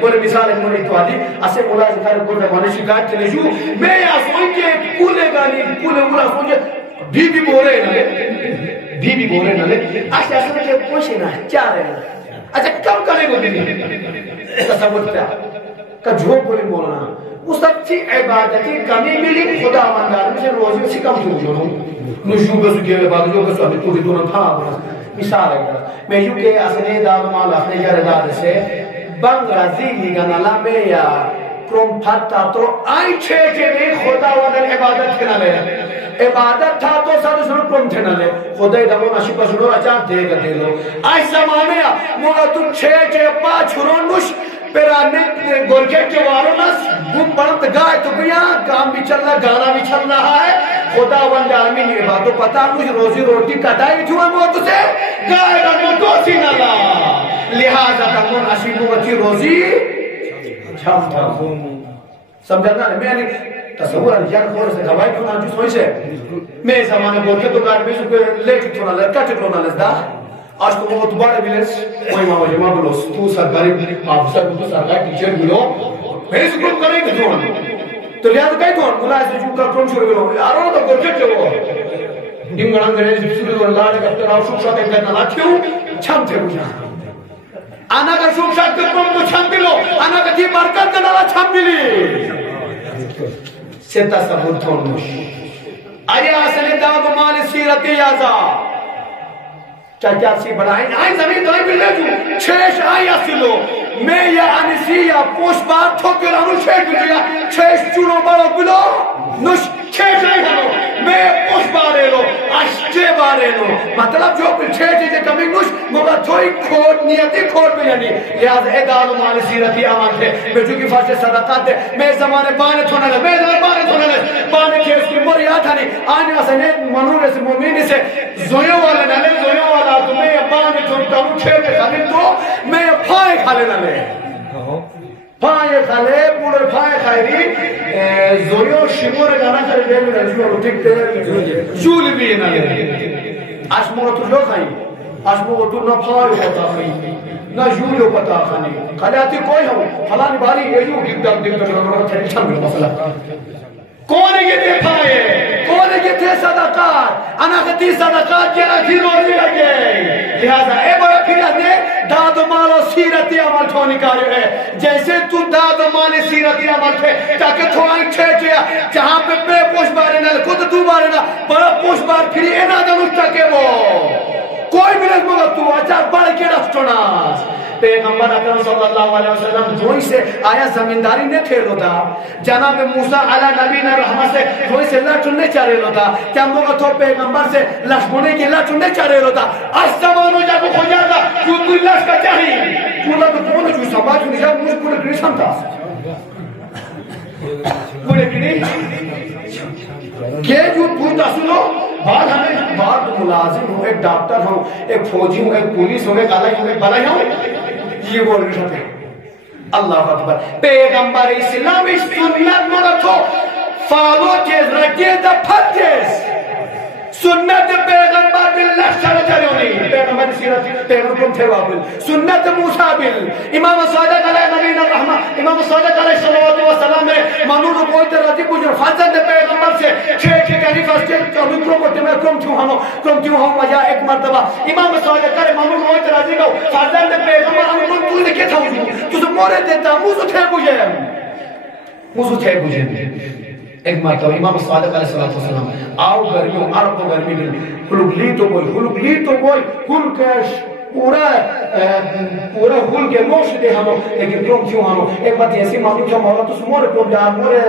بولے مثال ہے مونی تو آدھی اسے ملازم کھارے کو دمو ناشی کارٹ چلے جو میں یا سوئی کے کولے گانی کولے مولا سوئی بھی بولے نہ بھی بولے نہ اچھا اصلا کہ پوشے نہ چاہ رہے ہیں اچھا کم کرے گو دینی تصور کیا کہ جھوٹ بولی بولنا وہ سچی عبادتی کمی ملی خدا مندار مجھے روزی اسی کم جو جو نشو بسو کیا عبادت جو بسو ہمیں توڑی دونوں تھا مثال ہے میں یوں کہ اصلی داد مال اپنے جارے داد سے بنگ رازی ہی گا نالا میں یا کرم پھتا تو آئی چھے میں خدا ودن عبادت کے نالے عبادت تھا تو ساتھ سنو کرم تھے نالے خدای دمو ناشی پا سنو اچان دے گا دے لو آئی زمانے مولا تو چھے پا چھرو نوش پیرانے گورکیٹ کے وارو ناس گم پڑھت گائے تو گیا کام بھی چل رہا گانا بھی چل رہا ہے خدا وند عالمی نہیں باتو پتا مجھ روزی روٹی کٹائی چھوئے موت سے گائے گا میں تو سی نالا لہذا دمو ناشی موتی روزی چھم تھا سمجھنا ہے میں تصور یار خور سے دوائی کیوں نہ جو سوئی سے میں زمانے بولتے تو گاڑ میں سکے لیٹ تو نہ لڑکا چکلو نہ لسدا آج تو وہ دوبارہ ملس کوئی ماما جمع بلوس تو سرکاری آفیسر تو سرکاری ٹیچر ملو میں سکول کریں گے تو تو لہذا کئی تو ملا ایسے جو کا کون شروع ملو آرہا تو گرچے چلو ڈنگڑان گرے سوری تو اللہ نے کہتے راو شک شاک کرنا نہ کیوں چھم تھے بجا آنا کا شک شاک کرنا تو چھم ملو آنا کا تھی برکت کرنا چھم ملی ستا ثبوت تھونوش آیا آسنے داغ مال سیرت یازا چاچا سی بڑھائیں آئی زمین دائی ملے جو چھیش آئی اصلو میں یا انسی یا پوش بار ٹھوکے رہنو چھیش بلیا چھیش چونو بڑھو بلو نوش چھیش آئی ہنو میں پوش بارے لو اشچے بارے لو مطلب جو پھر چھیش جے کمی نوش مگا تھوئی کھوڑ نیتی کھوڑ بلنی لہذا ادال مال سیرتی آمان تھے میں جو کی فاشے صدقات دے میں زمانے بانے تھونا لے میں زمانے بانے تھونا لے بانے کی اس کی مریاد ہنی آنے آسنے منور سے مومین سے زویوں والے نہ لے زویوں والا تو میں بانے چھوٹا ہوں چھے خالی تو میں پھائے کھالے نہ لے پھائے کھالے پورے پھائے خیری زویوں شمور گانا کرے دے میں رجوع رو ٹک تے جول بھی نہ لے آشمو تو جو کھائیں آشمو تو نہ پھائے ہوتا کھائیں نہ جولیو پتا خانی خالیاتی کوئی ہوں فلانی باری ایجو ڈک ڈک ڈک ڈک ڈک ڈک ڈک مسئلہ کون یہ دے پھائے کون یہ دے صدقات انا کتی صدقات کے اکی روزی لگے لہذا اے بڑا پھر نے داد و مال و سیرتی عمل تو نکالے ہے جیسے تو داد و مال سیرتی عمل تھے تاکہ تو آئیں چھے چھے جہاں پہ بے پوش بارے نہ خود تو بارے نہ بڑا پوش بار پھر اینا دنوشتا کے وہ کوئی ملت مگا تو اچھا بڑھ کے رفتونا پیغمبر اکرم صلی اللہ علیہ وسلم دھوئی سے آیا زمینداری نے تھے لوتا جناب موسیٰ علیہ نبی نے رحمت سے دھوئی سے لٹن نے چارے لوتا کیا موقع تو پیغمبر سے لشبونے کی لٹن نے چارے لوتا اس زمانو جب خو جاتا کیوں تو لش کا چاہی کیوں لگا تو جو سمباج میں جب مجھے پورے گری سمتا پورے گری کہ جو پوچھتا سنو بعد ہمیں بعد ملازم ہوں ایک ڈاکٹر ہوں ایک فوجی ہوں ایک پولیس ہوں ایک علائی ہوں ایک بلائی ہوں یہ بول رہے ہیں اللہ اکبر پیغمبر اسلام اس سنت مدد ہو فالو چیز رکھے دا پھتیس سنت پیغمبر باللہ شرع چلونی پیغمبر سیرت پیغمبر تھے وابل سنت موسیٰ بل امام صادق علیہ نبی الرحمہ امام صادق علیہ صلوات و سلام منو رو کوئی راضی بوجھو فرزند پیغمبر سے چھے کنی فاستے کبھی کو میں کم کیوں ہوں مجا ایک مرتبہ امام صادق کرے منو رو کوئی راضی کو فرزند پیغمبر ہم کو تو لکھے تھا تو سے مورے دیتا موزو تھے بوجھے ایک مرتبہ امام صادق علیہ السلام آؤ گرمیوں عرب کو گرمی دل خلق لی تو کوئی خلق پورا خل کے موش دے ہمو لیکن کیوں ہمو ایک بات ایسی معلوم کیا مولا تو سمورے کیوں جان مورے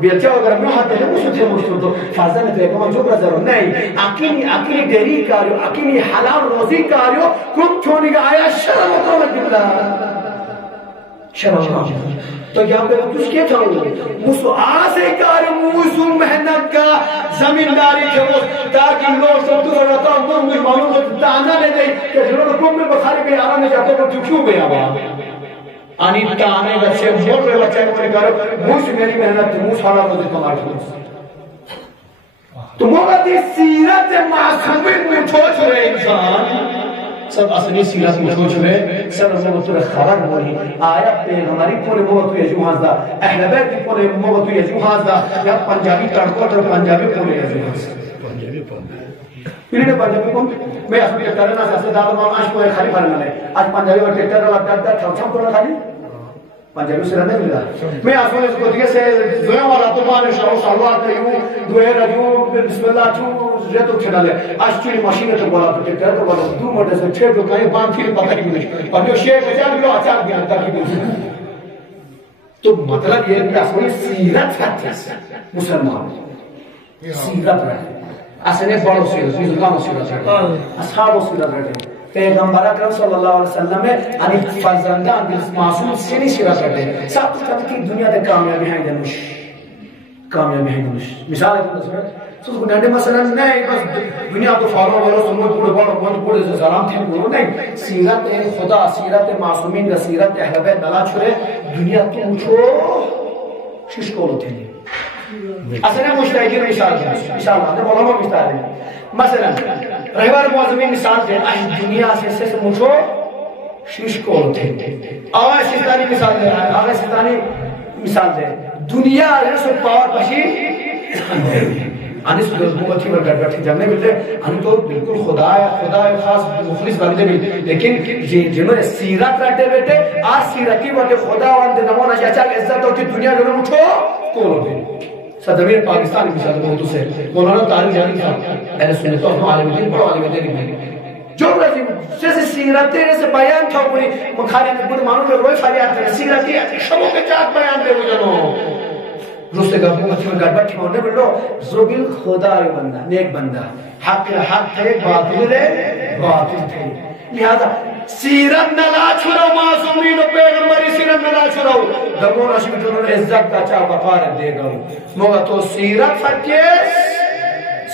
بیلچہ اگر میں ہاتھ دے موشو تھے موشو تو فازہ میں تو جو برزرو نہیں اکیلی گری کاریو اکیلی حلال روزی کاریو کم چھوڑی گا آیا شرم و قوت بلا شرم تو یہاں پہ وہ کچھ کیا تھا موسو آسے کاریو موسو محنت کا زمینداری تھے وہ تاکہ لوگ سب تو رہتا ہوں تو مجھ معلوم کو تانا لے دیں کہ جنہوں نے کم میں بخاری پہ آرام میں جاتے ہیں کیوں بے آبا آنی تانے بچے مور پہ بچے مجھے کارو موس میری محنت تھی موس حالا روزی کمار چھوڑ تو موقع دی سیرت معصومین میں چھوچ رہے انسان سب اصلی سیرت میں چھوچ رہے سب مطور خبر بولی آیا پیغمبری پونے موقع تو یجو حاضدہ اہل بیت کی پونے موقع تو یجو حاضدہ یا پنجابی تڑکوٹ اور پنجابی پونے یجو حاضدہ پیلینے پنجابی کون میں اصلی ٹیکٹر نا ساسے دادا ماں آج کوئی خالی بھرنا لے آج پنجابی اور ٹیکٹر اللہ ڈاک چھم کرنا خالی پنجابی سے رہنے ملا میں اصلی اس کو دیئے سے دوئے والا تو مانے شروع سالوات یوں دوئے رجیوں بسم اللہ چھو جیتو چھنا لے آج چوری ماشینہ تو بولا تو ٹیکٹر تو بولا دو موٹے سے چھے جو کہیں بان تھی پتہ ہی نہیں اور جو شیخ بچان بھی لو اچھا گیا تاکی بھی تو مطلب یہ کہ اصلی سیرت ہے مسلمان سیرت رہے اصلی بڑو سیرت بزرگانو سیرت رہے اصحابو سیرت رہے پیغمبر اکرم صلی اللہ علیہ وسلم میں انہی فرزندان معصوم سینی سیرت رہے سب کچھ کہتے کہ دنیا دے کامیابی ہیں دنوش مثال ہے تو اس کو نڈے مثلا نہیں بس دنیا تو فارو بولو سنو پورے بڑو پورے سے سلام تھی بولو نہیں سیرت خدا سیرت معصومین کا سیرت اہل بیت دلا چھوڑے دنیا تو چھو شش کولو تھے اصلا مشتاقین مثال ہے علماء مثال ہے مثلا رہبر معظمین مثال دے آج دنیا سے مجھو شش کولو تھے آواز سیستانی مثال دے آواز سیستانی مثال دے دنیا رسو پاور پشی آنی سو بہت ہی بڑھ بیٹھے جانے ملتے آنی تو بالکل خدا خاص مخلص بندے ملتے لیکن جنہوں نے سیرت رہتے بیٹے آج سیرتی بڑھتے خدا وانتے نمون اچھا عزت ہوتی دنیا جو مجھو کولو دے صدمیر پاکستانی مثال بہتو سے مولانا تاریخ جانی تھا اہل سنت و عالم دین بڑو عالم دین بھی جو رضی جیسے سیرتی سے بیان تھا پوری مکھاری میں بود مانو روئے فریاد تھے سیرتی شبوں کے چاک بیان دے وہ جنو روستے کا بہت ہی گربت ہونے بلو زبیل خدا بندہ نیک بندہ حق تھے باطل تھے لہذا سیرت نلا چھوڑو معصومین و پیغمبری سیرت نلا چھوڑو دبون اشک جنہوں نے عزت کا چاہ وقارت دے گا موگا تو سیرت فتیس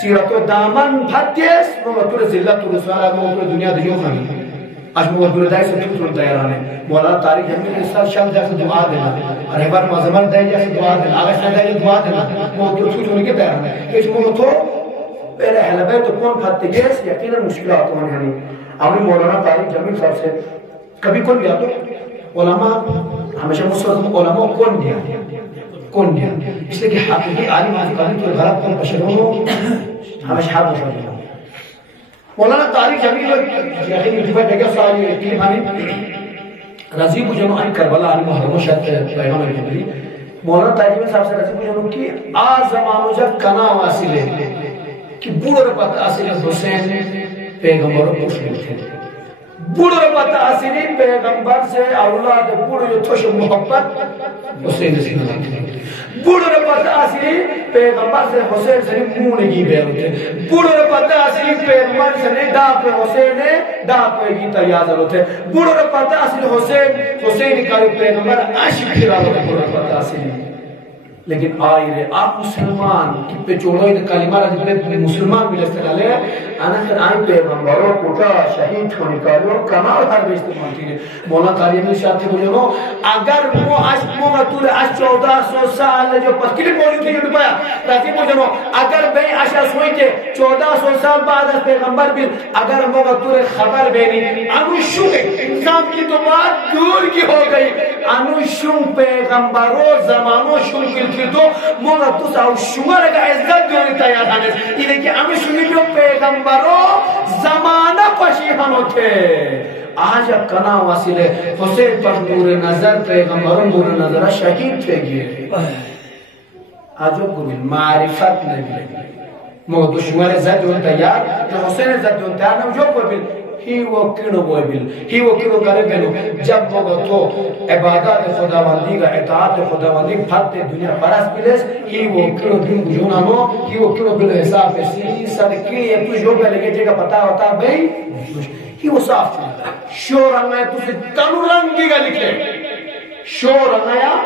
سیرت و دامن فتیس موگا تو ذلت و رسالہ موگا تو دنیا دیو خانی آج موگا تو دائی سے تو دیارانے مولانا تاریخ ہمیں اس سال شام جا سے دعا دینا رہبر معظمان دائی جا سے دعا دینا آگے سے دائی دعا دینا موگا تو چھوٹ ہونے کے دیارانے کہ موگا تو پہلے حلبے تو کون پھاتے گیس یقینا مشکلات ہونے ہیں ہمیں مولانا تاریخ جمیل صاحب سے کبھی کون دیا تو علماء ہمیشہ مسلم علماء کون دیا اس لئے کہ حقیقی عالم آزقانی تو غلط کون پشروں ہو ہمیشہ حق مشاہدہ مولانا تاریخ جمیل یقینی اتفاق دیکھا سوالی اتنی ہمیں رضیب جنو آئی کربلا آنی محرم و شاید پیغام جبری مولانا تاریخ جمیل صاحب سے رضیب جنو کی آز زمانو جب کنا واسلے کہ بوڑھ پتہ اصل حسین پیغمبر مشکل تھے بوڑھ پتہ اصلی پیغمبر سے اولاد بوڑھ جو تھوش محبت حسین سے نہ بوڑھ پتہ اصلی پیغمبر سے حسین سے مونگی بے ہوتے بوڑھ پتہ اصلی پیغمبر سے ڈاک حسین ڈاک کی تیازر ہوتے بوڑھ پتہ اصلی حسین کا پیغمبر عشق پھرا ہوتے بوڑھ پتہ اصلی لیکن آئی رہے آپ مسلمان کی پہ چوڑو یہ کلمہ رہا جب مسلمان بھی لستے ڈالے آنا کہ آئی پیغمبروں کوٹا شہید کو نکالو کمال ہر بھی استعمال کی مولانا تاریخ میں شاید تھے مجھے نو اگر وہ موگا تولے 1400 سال جو پسکلی موجود تھی یہ پایا رہتی مجھے نو اگر بھئی اشیاء سوئی کے 1400 سال بعد از پیغمبر بھی اگر موگا تولے خبر بینی انو شوئے انسان کی تو بات دور کی ہو گئی انوشون پیغمبرو زمانو شون کلتی تو مولا تو ساو شماره که عزت دیونی تیار هنست اینه که انوشونی جو پیغمبرو زمانه پشی هنوته آج اب کنا وسیله حسین پر نور نظر پیغمبرو نور نظر شهید ته گیره آجو گویل معرفت نگیره مولا دشمن زد دیون تیار جو حسین زد دیون تیار نمو جو گویل ہی وہ کیڑو بوئیبل ہی وہ کیڑو کرے گلو جب موگا تو عبادات خداوندی کا اطاعت خداوندی پھتے دنیا پرس بلیس ہی وہ کیڑو دن بجونانو ہی وہ کیڑو بلو حساب سی صدقی ایک تو جو گلے گے جگہ پتا ہوتا بھئی ہی وہ صاف چلتا شور رنگا تو سے کنو رنگی گا لکھے شور رنگا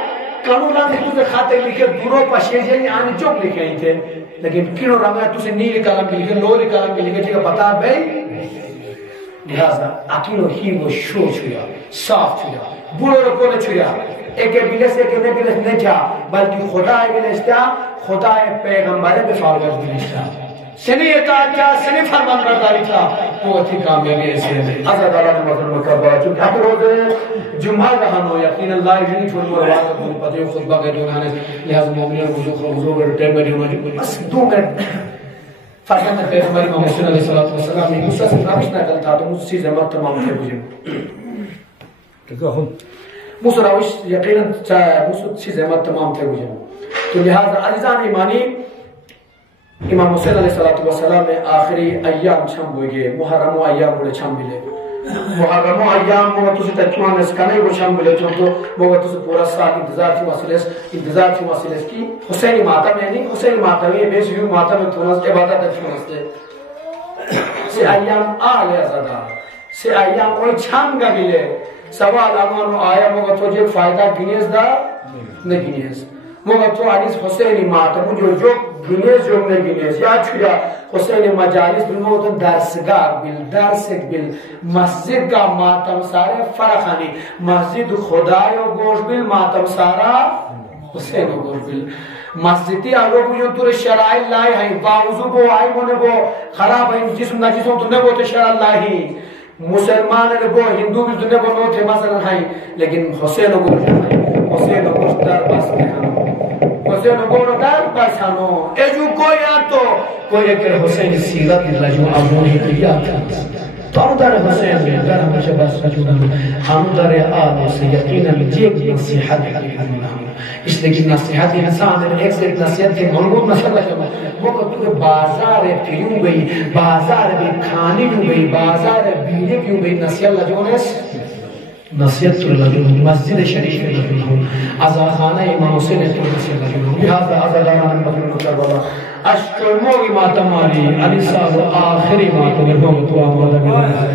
کنو رنگی تو سے خاتے لکھے درو پشے جنی آنی چوک لکھے ہی تھے لیکن کنو رنگا تو سے نیل کلم لکھے لوری کلم لکھے جگہ پتا بھئی لہذا اکیلو ہی وہ شو چھویا صاف چھویا بڑو رکو نے چھویا ایک بیلس ایک بیلس نہیں چھا بلکہ خدا بیلس تھا خدا پیغمبر بے فارغت بیلس تھا سنی اطاعت کیا سنی فرمان برداری تھا بہت ہی کامیابی ایسی ہے حضرت اللہ نے مطلب مکبہ چونکہ آپ روز جمعہ رہنو یقین اللہ جنی چھوڑ مرواز اپنی پتے خطبہ کے دونانے لہذا مومنین حضور ریٹر میں دیونا بس 2 منٹ فرزند پیغمبر امام حسین علیہ السلام میں موسیٰ سے فرامش نہ کرتا تو موسیٰ چیز امت تمام تھے مجھے موسیٰ راوش یقیناً موسیٰ چیز امت تمام تھے مجھے تو لہذا عزیزان ایمانی امام حسین علیہ السلام میں آخری ایام چھم ہوئے گئے محرم و ایام بڑے چھم ملے محرم و ایام موگا تو سے تکیوان اس کا نہیں وہ چھم ملے چون تو موگا تو سے پورا سال انتظار تھی واسلس کی حسینی ماتم ہے نہیں حسینی ماتم ہے بیس یوں ماتم ہے تھونس عبادت ہے تھونس سے ایام آلے ازادہ سے ایام کوئی چھم گا ملے سوال امانو آیا موگا تو جب فائدہ گنیز دا نہیں گنیز موگا تو حدیث حسینی ماتم جو گنیز جو نے گنیز یا چھویا حسین مجالس بالموت درسگاہ درسک بل مسجد کا ماتم سارے فرقانی مسجد خدای و گوش بل ماتم سارا حسین و گوش بل مسجدی آگو بجن تور شرائع لائی ہیں باوضو بو آئی مونے بو خراب ہیں جسم نجسوں تو نبو تے شرع لائی مسلمان بو ہندو بھی تو نبو نو تھے مثلا ہیں لیکن حسین و گوش حسین و گوش در بس میں حسین و گوش در بس ہنو ایجو کوئی آتو کوئی اکر حسین سیرت لجو آمونی قیاد تو ہم در حسین میں در ہمیشہ بس رجونا ہم در آل سے یقینا جیب نصیحت حقیقنا اس لئے کہ نصیحت انسان ایک سے ایک نصیحت تھی مرگوط مسئلہ شما موقع تو بازار پیوں گئی بازار بھی کھانے کیوں گئی بازار بینے کیوں گئی نصیحت لجونس نصیحت تو لجون مسجد شریف لجون ازاخانہ امام حسین تو نصیحت لجون لہذا ازادانہ مطلب کروالا اشترموگی ماتمالی علی سال آخری ماتم ارحمت و آمالہ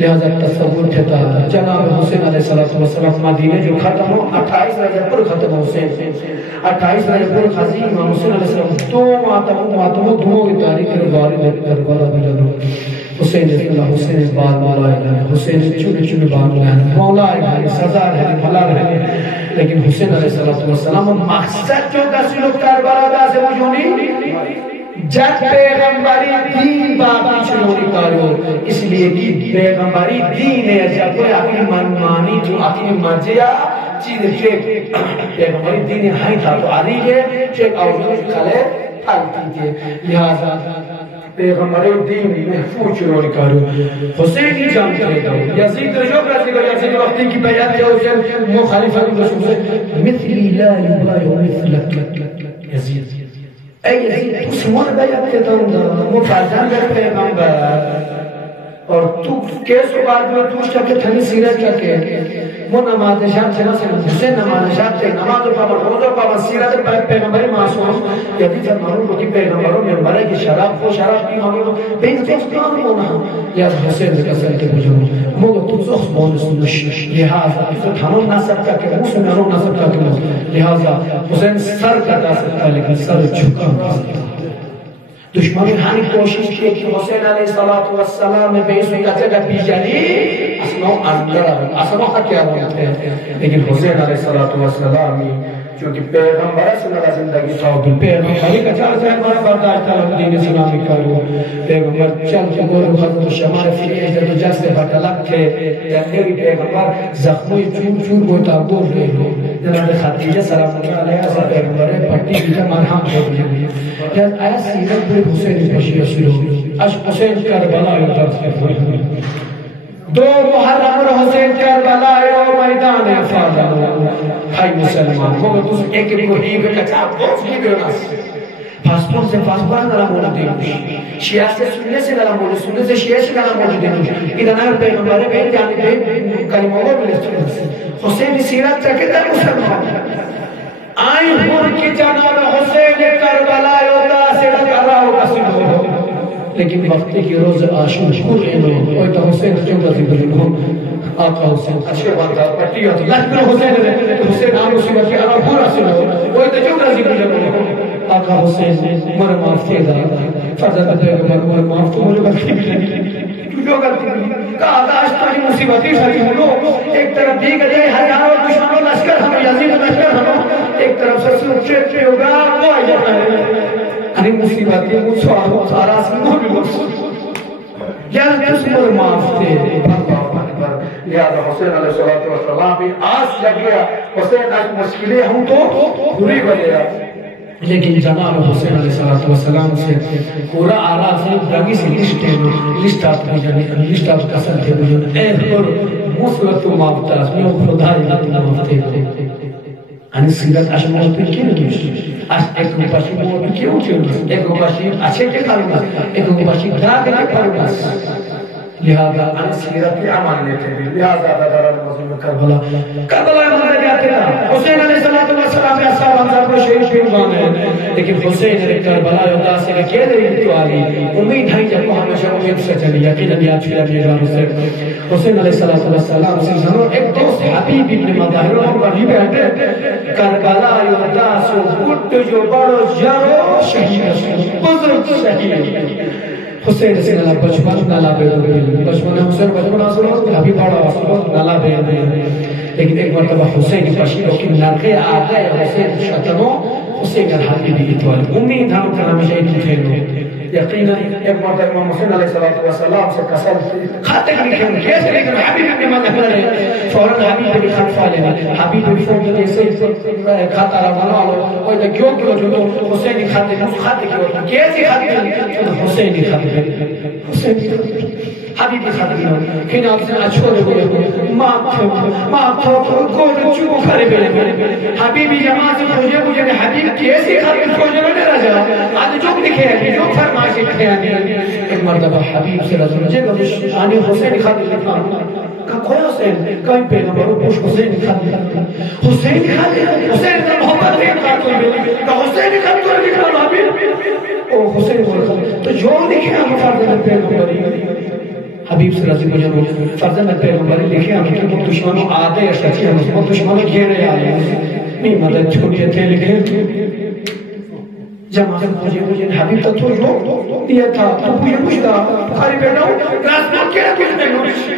لہذا تصور چھتا جناب حسین علیہ السلام مدینہ جو ختم ہو 28 رجب پر ختم ہو حسین 28 رجب پر خزی امام حسین علیہ السلام دو ماتم دو کی تاریخ درباری دربارہ بجانو حسین اللہ حسین بال مولا ہے حسین چونے چونے بال مولا ہے مولا ہے سزا ہے بھلا ہے لیکن حسین علیہ السلام مقصد جو کسی لوگ دربارہ دا سے مجھونی جب پیغمبری دین باقی چلونی کارو اس لیے کہ پیغمبری دین ہے جب کوئی اپنی منمانی جو اپنی مرضیہ چیز چیک پیغمبری دین ہے تھا تو علی ہے چیک آوزوش کھلے پھلتی تھے لہذا پیغمبری دین محفوظ چلونی کارو حسینی جانتے ہیں یزید جو کرتی گا یزید وقتی کی بیعت جاؤ جب مخالفہ رسول سے مثلی لا یبایو مثلک یزید اے یزید تو سمون بیعت کے تندہ مفاظان در پیغمبر اور تو کیسو بعد میں توشتا کہ تھنی سیرت کیا کہ وہ نماز شام سے نہ حسین نماز شام سے نماز و پابا روز و پابا سیرت پیغمبر معصوم یدی فرمانوں کو کہ پیغمبروں میں مرے کہ شراب کو شراب پی ہمیں بین دوستان ہونا یا حسین نے کسل کے بجھو موگا تو زخ بونس نش لہذا تو تھنوں نصب کا کہ موسم نروں نصب کا کہ لہذا حسین سر کٹا سکتا لیکن سر جھکا سکتا دشمنی ہانی کوشش کی کہ حسین علیہ السلام میں بیسوی کا جگہ پی جانی اسماؤ اندر اسماؤ کا کیا ہوتا ہے لیکن حسین علیہ السلام چونکہ پیغمبر صلی اللہ زندگی صاحب پیغمبری کا چار سے ہمارا برداشت تھا دین اسلامی کرو پیغمبر چل چکو رو خطر شمار فی ایجاد و جس سے بطلق تھے تنگیری پیغمبر زخمی چون چون کوئی تابدور رہے ہو جناب خدیجہ سلام اللہ علیہ وسلم پیغمبر پٹی کی مرحم ہو گئی جب آیا سیرت پر حسین بشیر شروع اش حسین کربلا درس کرتے دو محرم حسین کربلا میدان افادہ ہائی مسلمان مگر دوس ایک کو ہی بے کچاب بہت ہی بے ناس پاسپورٹ سے پاسپورٹ نرا مولا دیوش شیعہ سے سننے سے نرا مولا سننے سے شیعہ سے نرا مولا دیوش ادھانا پیغمبر بین جانے بین کلمہ وہ ملے حسین سیرت چکے در مسلمان آئی ہور کی جناب حسین کربلا یوتا سے کر رہا ہو قصد ہو لیکن وقتی کی روز آشور شکر اینو کوئی تو حسین جو قضی بلنو آقا حسین اچھے بانتا پٹی ہوتی لکھن حسین ہے حسین آن مصیبت کی عرب پورا سنو کوئی تو جو قضی بلنو آقا حسین مر معاف تھی دا فرزت پیغمبر مر معاف تو مجھے بخشی بلنی جو غلطی بلنی کہا داشت تاری مصیبتی شریف ہو ایک طرف دی گئے ہزاروں دشمنوں لشکر ہمیں یزید لشکر ہمیں ایک طرف سے سوچے ہوگا وہ آئی جاتا ہے انی مصیبت یہ مجھ سوارو سارا سنو بھی مصیبت یعنی تس پر معاف دے لہذا حسین علیہ السلام بھی آس لگ گیا حسین آج مشکلیں ہوں تو پوری بلیا لیکن جناب حسین علیہ السلام سے پورا آراز ہے دنگی سے لسٹ آپ کسر تھے بجن اے پر مصیبت و معافتاز میں خدا اللہ معافتے ہیں ani sirat aşamalı bir kere ek upaşı bu bir kere uçuyoruz. Ek upaşı açık kalmaz. Ek upaşı daha kadar kalmaz. لہذا ان سیرت عمل لیتے ہیں لہذا دارا مظلوم کربلا کربلا میں جاتے ہیں حسین علیہ الصلوۃ والسلام کے اصحاب انصار پر شہید قربان ہیں لیکن حسین نے کربلا ہوتا سے کہ دے تو آئی امید ہے جب ہمیشہ امید سے چلی یقینا یا چھلا میدان سے حسین علیہ الصلوۃ والسلام سے ضرور ایک دوست حبیب ابن مطهر ہم قریب ہے کربلا ہوتا سو گٹ جو بڑو جرو شہید بزرگ شہید حسین سے اللہ بچپن نالا بیدر بچپن حسین بچپن حاصل ہوتا ابھی بڑا حاصل نالا بیدر لیکن ایک مرتبہ حسین کی پشیروں کی نرقے آگئے حسین شتنوں حسین الحقی بھی اتوال امید ہم کرنا مجھے اتوال یقینا ایک مرتبہ امام حسین علیہ السلام سے قسم خاطر لکھیں کیسے لیکن حبیب ابن مطهر ہے فوراً حبیب بھی خطفہ لینا حبیب بھی فوراً جیسے خطا روانا لو کوئی تو کیوں کیوں جو حسینی خطر اس خطر کیوں کیسی خطر حسینی خطر حسینی حبیبی خطر کھین آپ سے اچھو دے گئے ماں تو گوڑ چوبو کھڑے بیلے حبیبی جماعت خوجے مجھے حبیب کیسی خطر خوجے میں رجا آج جو لکھے ہیں جو فرمائشی لکھے ہیں ایک مرتبہ حبیب سے رسول جے آنی حسین خطر لکھا کہا کوئی حسین کئی پیغمبروں پوش حسین خطر حسین خطر حسین کا محبت نہیں خطر کہا حسین خطر لکھا حبیب او حسین خطر تو جو لکھے ہم فرد پیغمبری حبیب صلی اللہ علیہ وسلم فرزند پیغمبری لکھے ہم کہ وہ دشمنوں آتے ہیں سچی ہم وہ دشمنوں گھیرے آئے نہیں مدد چھوٹی تھے لکھے جماعت مجھے حبیب تو جو دیا تھا تو مجھے پوچھتا بخاری بیٹھا ہوں راسنا کیا کچھ نہیں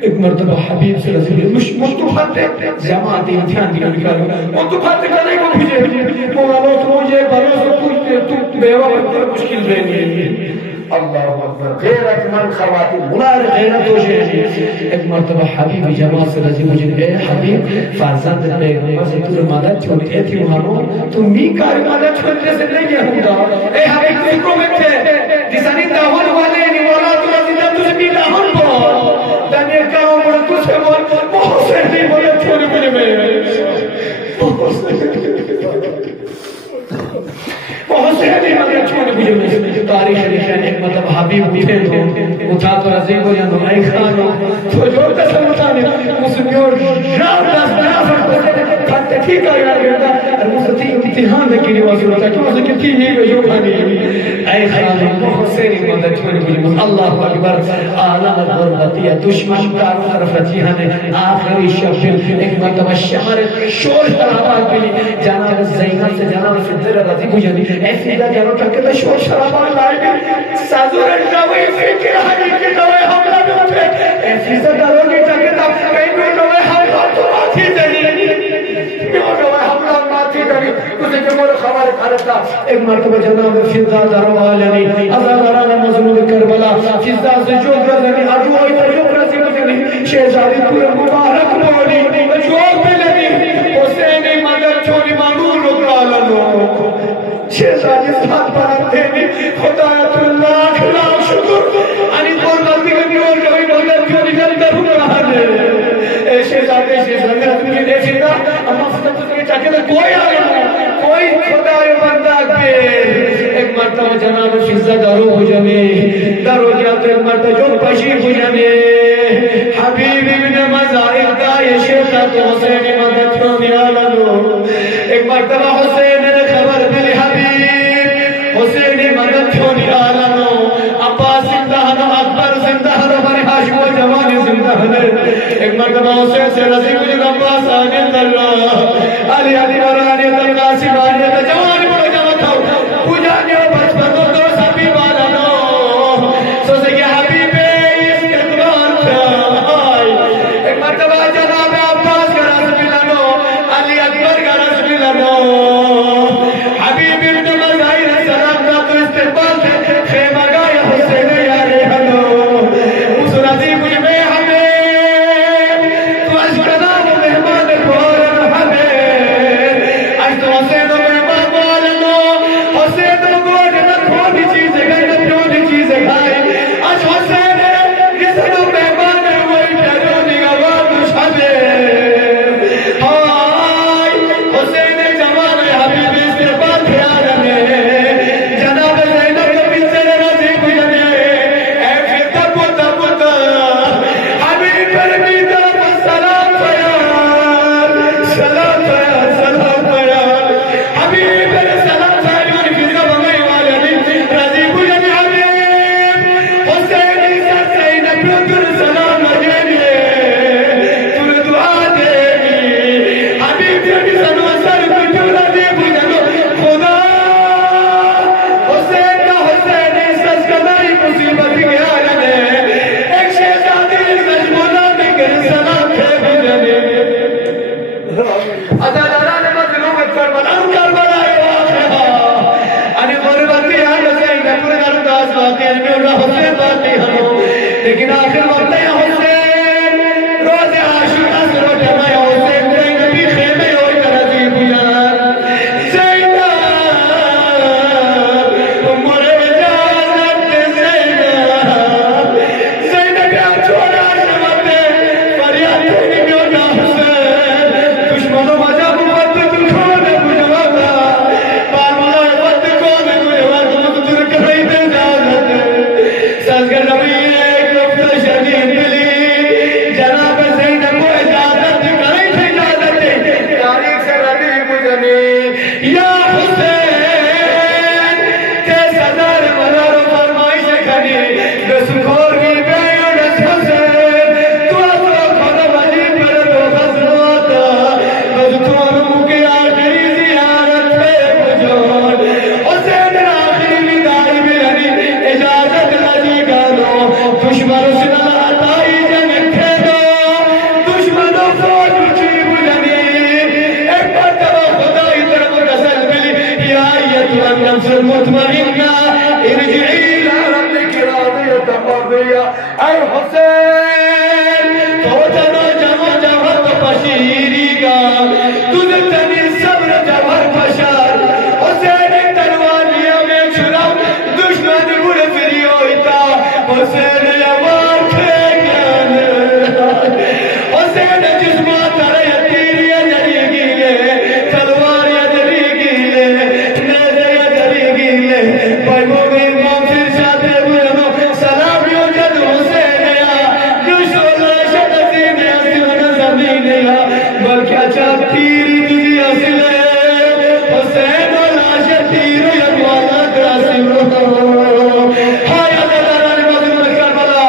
ایک مرتبہ حبیب صلی اللہ علیہ وسلم مصطفیٰ تے جماعت امتحان دیا نکالو مصطفیٰ تے کرنے کو مجھے موالو تو مجھے بھروسہ پوچھتے تو بیوہ پر مشکل رہنی اللہ اکبر غیرت من خواتین منار غیرت ہو جائے ایک مرتبہ حبیب جماعت سے رضی مجھے اے حبیب فرزند پیغمبر سے تجھے مدد چھوڑی تھی وہاں تو می کاری مدد چھوڑنے سے نہیں گیا ہوگا اے حبیب تجھے کو بیٹھے جسانی داہن والے نیوالا تو رضی اللہ تجھے بھی داہن بول دنیا کہاں مڑا تجھے بول بہت سے نہیں بولے چھوڑی مجھے بہت سے نہیں مگر چھوڑ مجھے تاریخ لکھیں ایک مطلب حبیب اٹھے تو اٹھا تو رضی کو یا نمائی خانو تو جو قسم اٹھانے مسلمیوں رات دست نافر کو خطے ٹھیک آیا گیا اور مسلمی امتحان کی نواز ہوتا ہے کہ اسے کتی یہ گئی جو کھانی اے خانو بہت سے نہیں مدد چھوڑ مجھے اللہ اکبر عالم غربتیہ دشمن کارو طرف جیہاں آخری شب ایک مرتبہ شمر شور شرابات بلی جناب زینب سے جناب فدر رضی کو جنی ایسی دا جانو تکتا شور شرابان لائے گئے سازور نوی فکر حبیب کے نوی حملہ میں اٹھے ایسی دا جانو تکتا کئی نوی حملہ تو آتی دلی نوی حملہ ایک مرتبہ جناب فضا درو عالمی ازاداران مظلوم کربلا فضا سے جو رزنی ادو ہوئی تا جو رزی مجھنی شہزادی پورا مبارک بولی جو پلنی حسینی مدد چھوڑی معمول اکرالنو شہزادی ساتھ پرانتے میں خدایت اللہ لاکھ شکر انی قربت بھی کبھی اور کبھی مدد کیوں نکل در رہا ہے شہزادی تمہیں دیکھیں گا اما فتح تمہیں چاہتے ہیں کوئی آیا کوئی خدای بندہ پہ ایک مرتبہ جناب فضا دارو ہو جانے دارو جاتے ایک مرتبہ جو پشیر ہو جانے حبیب ابن مزائل کا یہ شیخہ تو حسین مدد کیوں نکالا لو ایک مرتبہ حسین نے خبر ملی حبیب حسین مدد کیوں نکالا لو عباس زندہ ہے اکبر زندہ ہے بنی ہاشم و جوانی زندہ ہے ایک مرتبہ حسین سے رضی مجھے عباس آنے اللہ علی علی ورانی قاسم آنے جوانی بڑا جوان تھا پوجانی و بچپن تو سبھی والا نو سو سے کہ حبیب استقبال تھا ایک مرتبہ جناب عباس کا رسم لنو علی اکبر کا رسم لنو حبیب ابن مزائی سلام کا تو استقبال تھے خیمہ گایا حسین یارے ہنو اس رضی مجھ میں ہمیں تو اشکنا وہ مہمان کھورن ہمیں اج تو حسین و مہمان والنو حسین و گوڑ نہ کھونی چیزیں گئے نہ پیونی چیزیں گئے اج حسین کسی نو مہمان ہوئی پیرونی گوار مشہدے ہائی حسین جوان حبیب استقبال تھے آرہنے جناب زینب کے پیچھے رضی مجھنے ایک تبو حبیب پر بھی طرف سلام فیار سلام فیار سلام فیار حبیب پر سلام فیار من فضا بغی والنی رضی مجھنے حبیب حسین سر زینب پر سلام مجھنے تم دعا دے حبیب پر سنو سر کچھ رضی مجھنے خدا حسین کا حسین سس کماری مصیبت گیا رہے ایک شہزادی مجموعہ میں کر سلام تھے مجھنے ازاداران مظلوم کربلا کربلا انی غربتی آئی حسین پورے انداز باقی ہے اللہ حسین باقی ہمو لیکن آخر وقت ہے حسین روز عاشورہ سے روٹے میں حسین تیرے نبی خیمے ہوئی ترازی بجان زینب امر اجازت زینب زینب یا چھوڑا شمت فریاد تیری میونا حسین دشمنوں مجا موت تم کھون بجواتا بارملا وقت کون بجواتا مقدر کبھی بے جازت سازگر نبی ایک لفظ شدید ملی جناب زینب کو اجازت کریں تھی اجازت تاریخ سے رضی مجھنے یا حسین کے صدر مدار و فرمائش کھنی بسخور کی بیعن حسین تو اپنا خدا مجید پر تو خسناتا بس تو انہوں کی آخری زیارت ہے مجھون حسین آخری ودائی ملنی اجازت رضی گانو دشمن سے نہ عطائی جنگ تھے دو دشمنوں فوج اچھی مجھنی ایک مرتبہ خدای طرف رسل ملی یا ایتو النفس المطمئنہ ارجعی لارب راضیت مرضیہ اے حسین تو جنو جمع جمع پشیری گا تجھ تنی صبر جمر پشار حسین تنوانیہ میں چھڑاؤ دشمن بڑھ فری ہوئیتا حسین یوار تھے گیان حسین جسمہ ترے تیری اجری گیلے تلواری اجری گیلے نیزے اجری گیلے بھائیو میں امام پھر چاہتے بلنو سلامیوں جد حسین یا دوشو لاشد زینے اصلن زمین یا بلکہ اچھا تیری تجھی اصل ہے حسین و لاشد تیرو یدوالا دراسل ہائی ازاداران مظلوم کربلا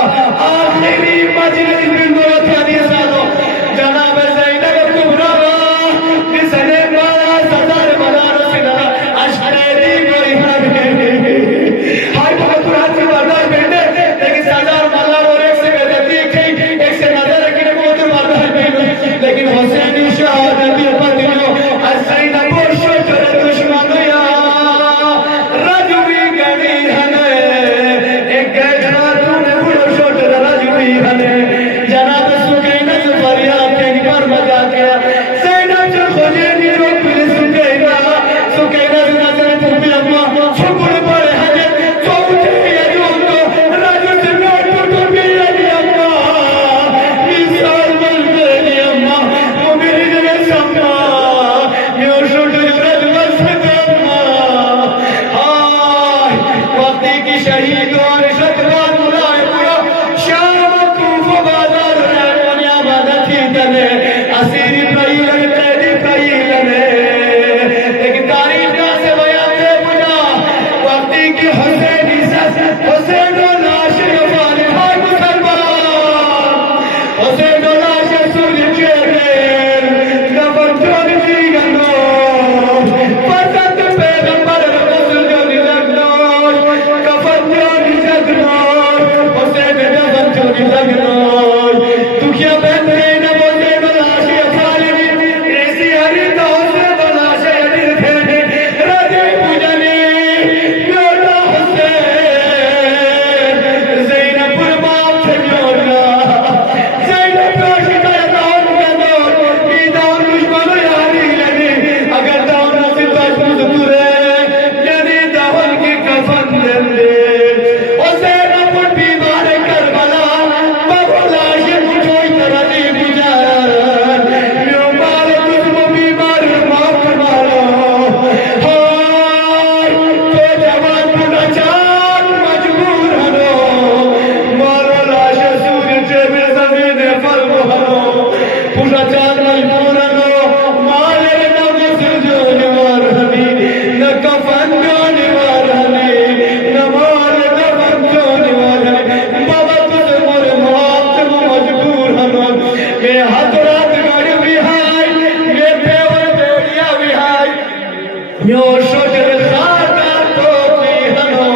میو شجر خاکا توتی ہنو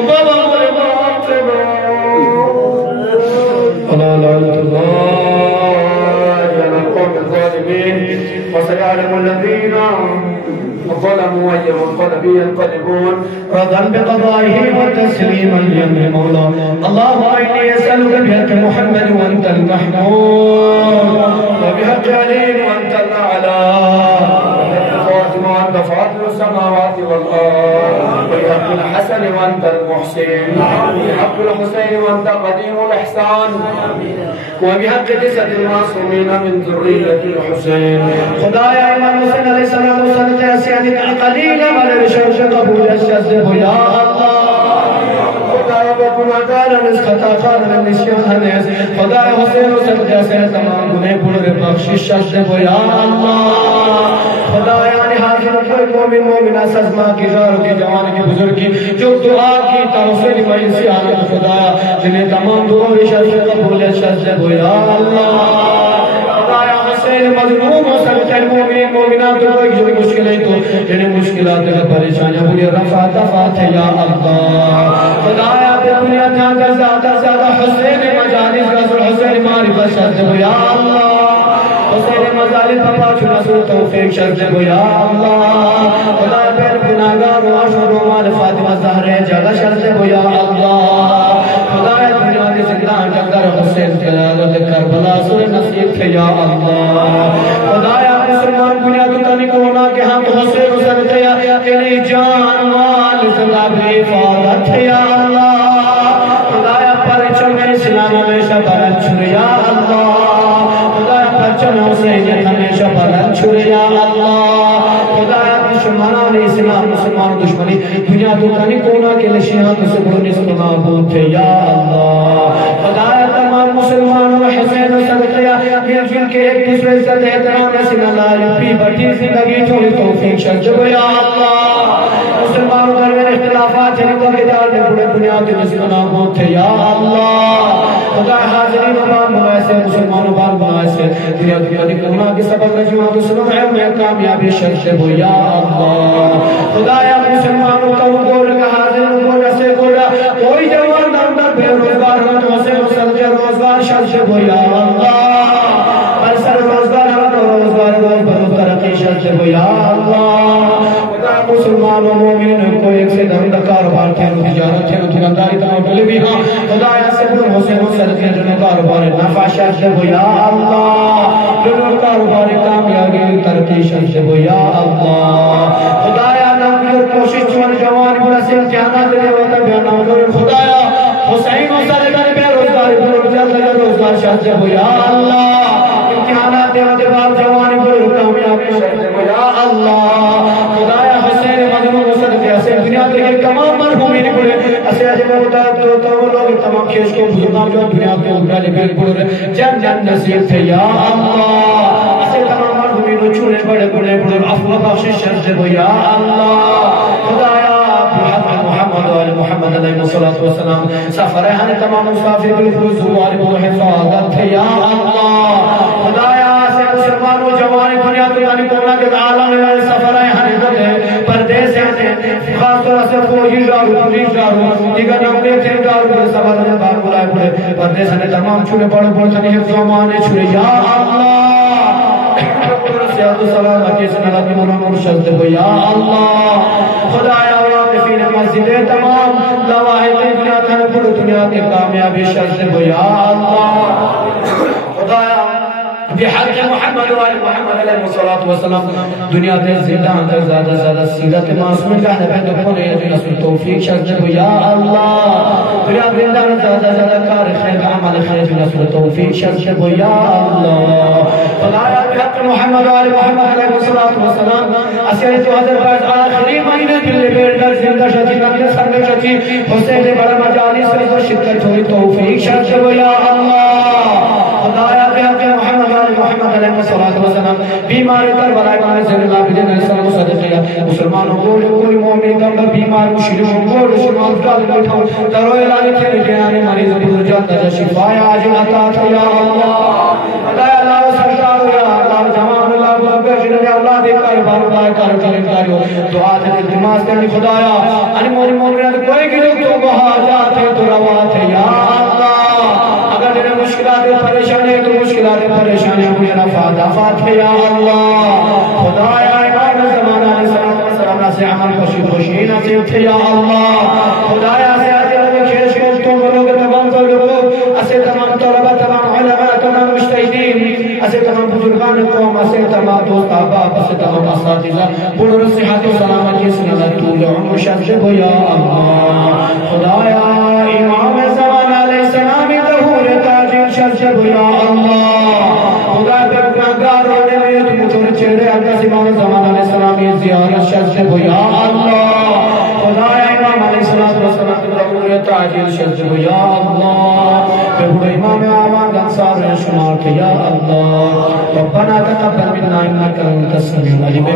بابا مربات بو اللہ لعنت اللہ یا قوم الظالمین وسيعلم الذين ظلموا أي منقلب ينقلبون رضا بقضائه وتسليما لأمر مولاه اللهم إني أسألك بحق محمد وأنت المحمود وبحق علي وأنت الأعلى وأنت فاطر السماوات والأرض وبحق الحسن وأنت المحسن وبحق الحسين وأنت قديم الإحسان وبحق جسد المعصومين من ذرية الحسين خدایا امام حسین علیہ السلام وسلم اسیانی قلیلا مل شرش قبول الشذب یا اللہ خدایا بگناہگار اس خطا خان من نسیان ہے خدایا حسین وسلم جیسے تمام گناہ بڑے بخشش شذب یا اللہ خدایا حاضر کوئی مومن مومنہ سزما کی زاروں کی جوان کی بزرگ کی جو دعا کی توسل میں سے آنے خدایا جنہیں تمام دعا شرش قبول الشذب یا اللہ خدایا حسین مظلوم و سبت المومن مومنات کو جو مشکلیں تو جنہیں مشکلات کا پریشانیاں بولی رفع دفعت یا اللہ خدایا دنیا تھا کر زیادہ حسین مجالس رسول حسین معرفت شذب یا اللہ حسین مظالم پاپا چنا سو توفیق شذب یا اللہ خدا پیر گناہگار و عشر و مال فاطمہ زہرہ جگہ شذب یا اللہ خدا دنیا کے زندان جگر حسین قیادت کربلا سر نصیب تھے یا اللہ خدایا مسلمان دنیا کی تنکونا کہ ہم حسین حسین تیا انہی جان مال سلابی فارت یا اللہ خدایا پرچم اسلام ہمیشہ بلند چھر یا اللہ خدایا پرچم حسینیت ہمیشہ بلند چھر یا اللہ خدایا دشمنان اسلام مسلمان دشمنی دنیا تو تنکونا کے لشیات سبر نسلنا بوتے یا اللہ خدایا تمام مسلمانوں حسین صدقیا مل جل کے ایک دوسرے سے احترام نسل اللہ پی بٹی زندگی چھوڑی توفیق شجب یا اللہ مسلمانوں درمیان اختلافات ہیں تو کہ دار میں بڑے بنیاد نسلنا بوتے یا اللہ خدا حاضرین بان بوائے مسلمانوں بان بوائے دنیا کی کلمہ کی سبب رجوعات سلم ہے میں کامیابی شجب یا اللہ خدایا مسلمانوں کا گول کا حاضرین گول سے گولا کوئی جوان نمبر بے روزگار ہم تو سے مسلجر روزگار شجب یا اللہ سر روزگار روزگار روز ترقی شجب یا اللہ خدا مسلمان و مومن کو ایک سے دھندہ کاروبار تھے تجارت تھے دکانداری تھا ڈلی بھی ہاں خدایا سے حسین صدقے جنہیں کاروبار نفع شجب یا اللہ جنہیں کاروبار کامیابی ترقی شجب یا اللہ خدایا نام کوشش چون جوان بڑا سے امتحانات دے ہوتا بیانا خدایا حسین صدقے بے روزگار شجب یا اللہ امتحانات دیوتے بعد جوانی پر کامیابی شجب یا اللہ خدایا حسین مجنون صدقے اسے دنیا کے تمام مرحومین پڑے اسے اجب ہوتا تو لوگ تمام کھیش کو بزرگان جو دنیا کے اگرالی پھر پڑے جن نصیب تھے یا اللہ اسے تمام مرحومین چھوڑے بڑے افوا بخشش شجب یا اللہ خدایا بحق محمد و محمد علیہ الصلوۃ والسلام سفر ہے تمام مسافر بالحضور و حفاظت یا اللہ خدایا سے مسلمان و جوان دنیا کے تانی کونا کے عالم میں سفر ہے حرکت ہے پردیس ہے خاص طور سے فوجی جارو پولیس جارو دیگر نوکری تھے جارو سبب نے بار بلائے پڑے پردیس نے تمام چھوڑے بڑے تنی حفظ و امان چھوڑے یا اللہ سیاد و سلامتی سنالتی منور شذب یا اللہ خدایا واقفین مسجد تمام لواحد دنیا تھا پڑ دنیا کے کامیابی شذب یا اللہ خدایا بحق محمد و محمد علیہ الصلوۃ والسلام دنیا کے زندہ زیادہ سیرت معصوم کا ہے تو کھولے رسول توفیق شجب یا اللہ دنیا زندہ زیادہ کار خیر عمل خیر رسول توفیق شجب یا اللہ خدایا بحق محمد و محمد علیہ الصلوۃ والسلام اسے تو حضرت بعد آخری مہینے کے بیٹھ کر زندہ شجی کے سر میں شجی حسین بڑا مجالس سے شرکت ہوئی توفیق شجب یا اللہ خدایا بحق محمد علیہ الصلوۃ والسلام بیمار کربلا میں زین العابدین علیہ السلام صدقہ مسلمانوں کو کوئی مومن کا بیمار مشکل کو شمال کا بیٹھا درو علاج کے لیے آنے مریض کو جلد شفا عاجل عطا یا اللہ خدایا اللہ سرکار یا اللہ جمال اللہ بخش یا اللہ برباد کر برباد کر کرو دعا دے دماغ تے خدایا ان موری مومنات کوئی کہ تو بہا جاتے تو روا تھے یا اللہ اگر تیرے مشکلات پریشانی تو مشکلات پریشانی مجھے رفع دفع تھے یا اللہ خدایا امام زمانہ علیہ السلام سے عمل خوشی خوشی نصیب تھے یا اللہ خدایا سے کھیش کو تم لوگ تمام لوگ اسے تمام طلبہ تمام علماء تمام مجتہدین اسے تمام بزرگان قوم اسے تمام دوست احباب اسے تمام اساتذہ بڑھو صحت و سلامتی سنت طول عمر شجب یا اللہ خدایا امام زمان علیہ السلام ظہور تاج شجب یا اللہ خدا پر گناہگار ہونے میں تم چھوڑ چہرے اللہ امام زمان علیہ السلام زیارت شجب یا اللہ خدایا امام علیہ السلام ظہور تاج شجب یا اللہ بہو امام آمان انصار شمار کے یا اللہ ربنا تقبل منا انك انت السميع العليم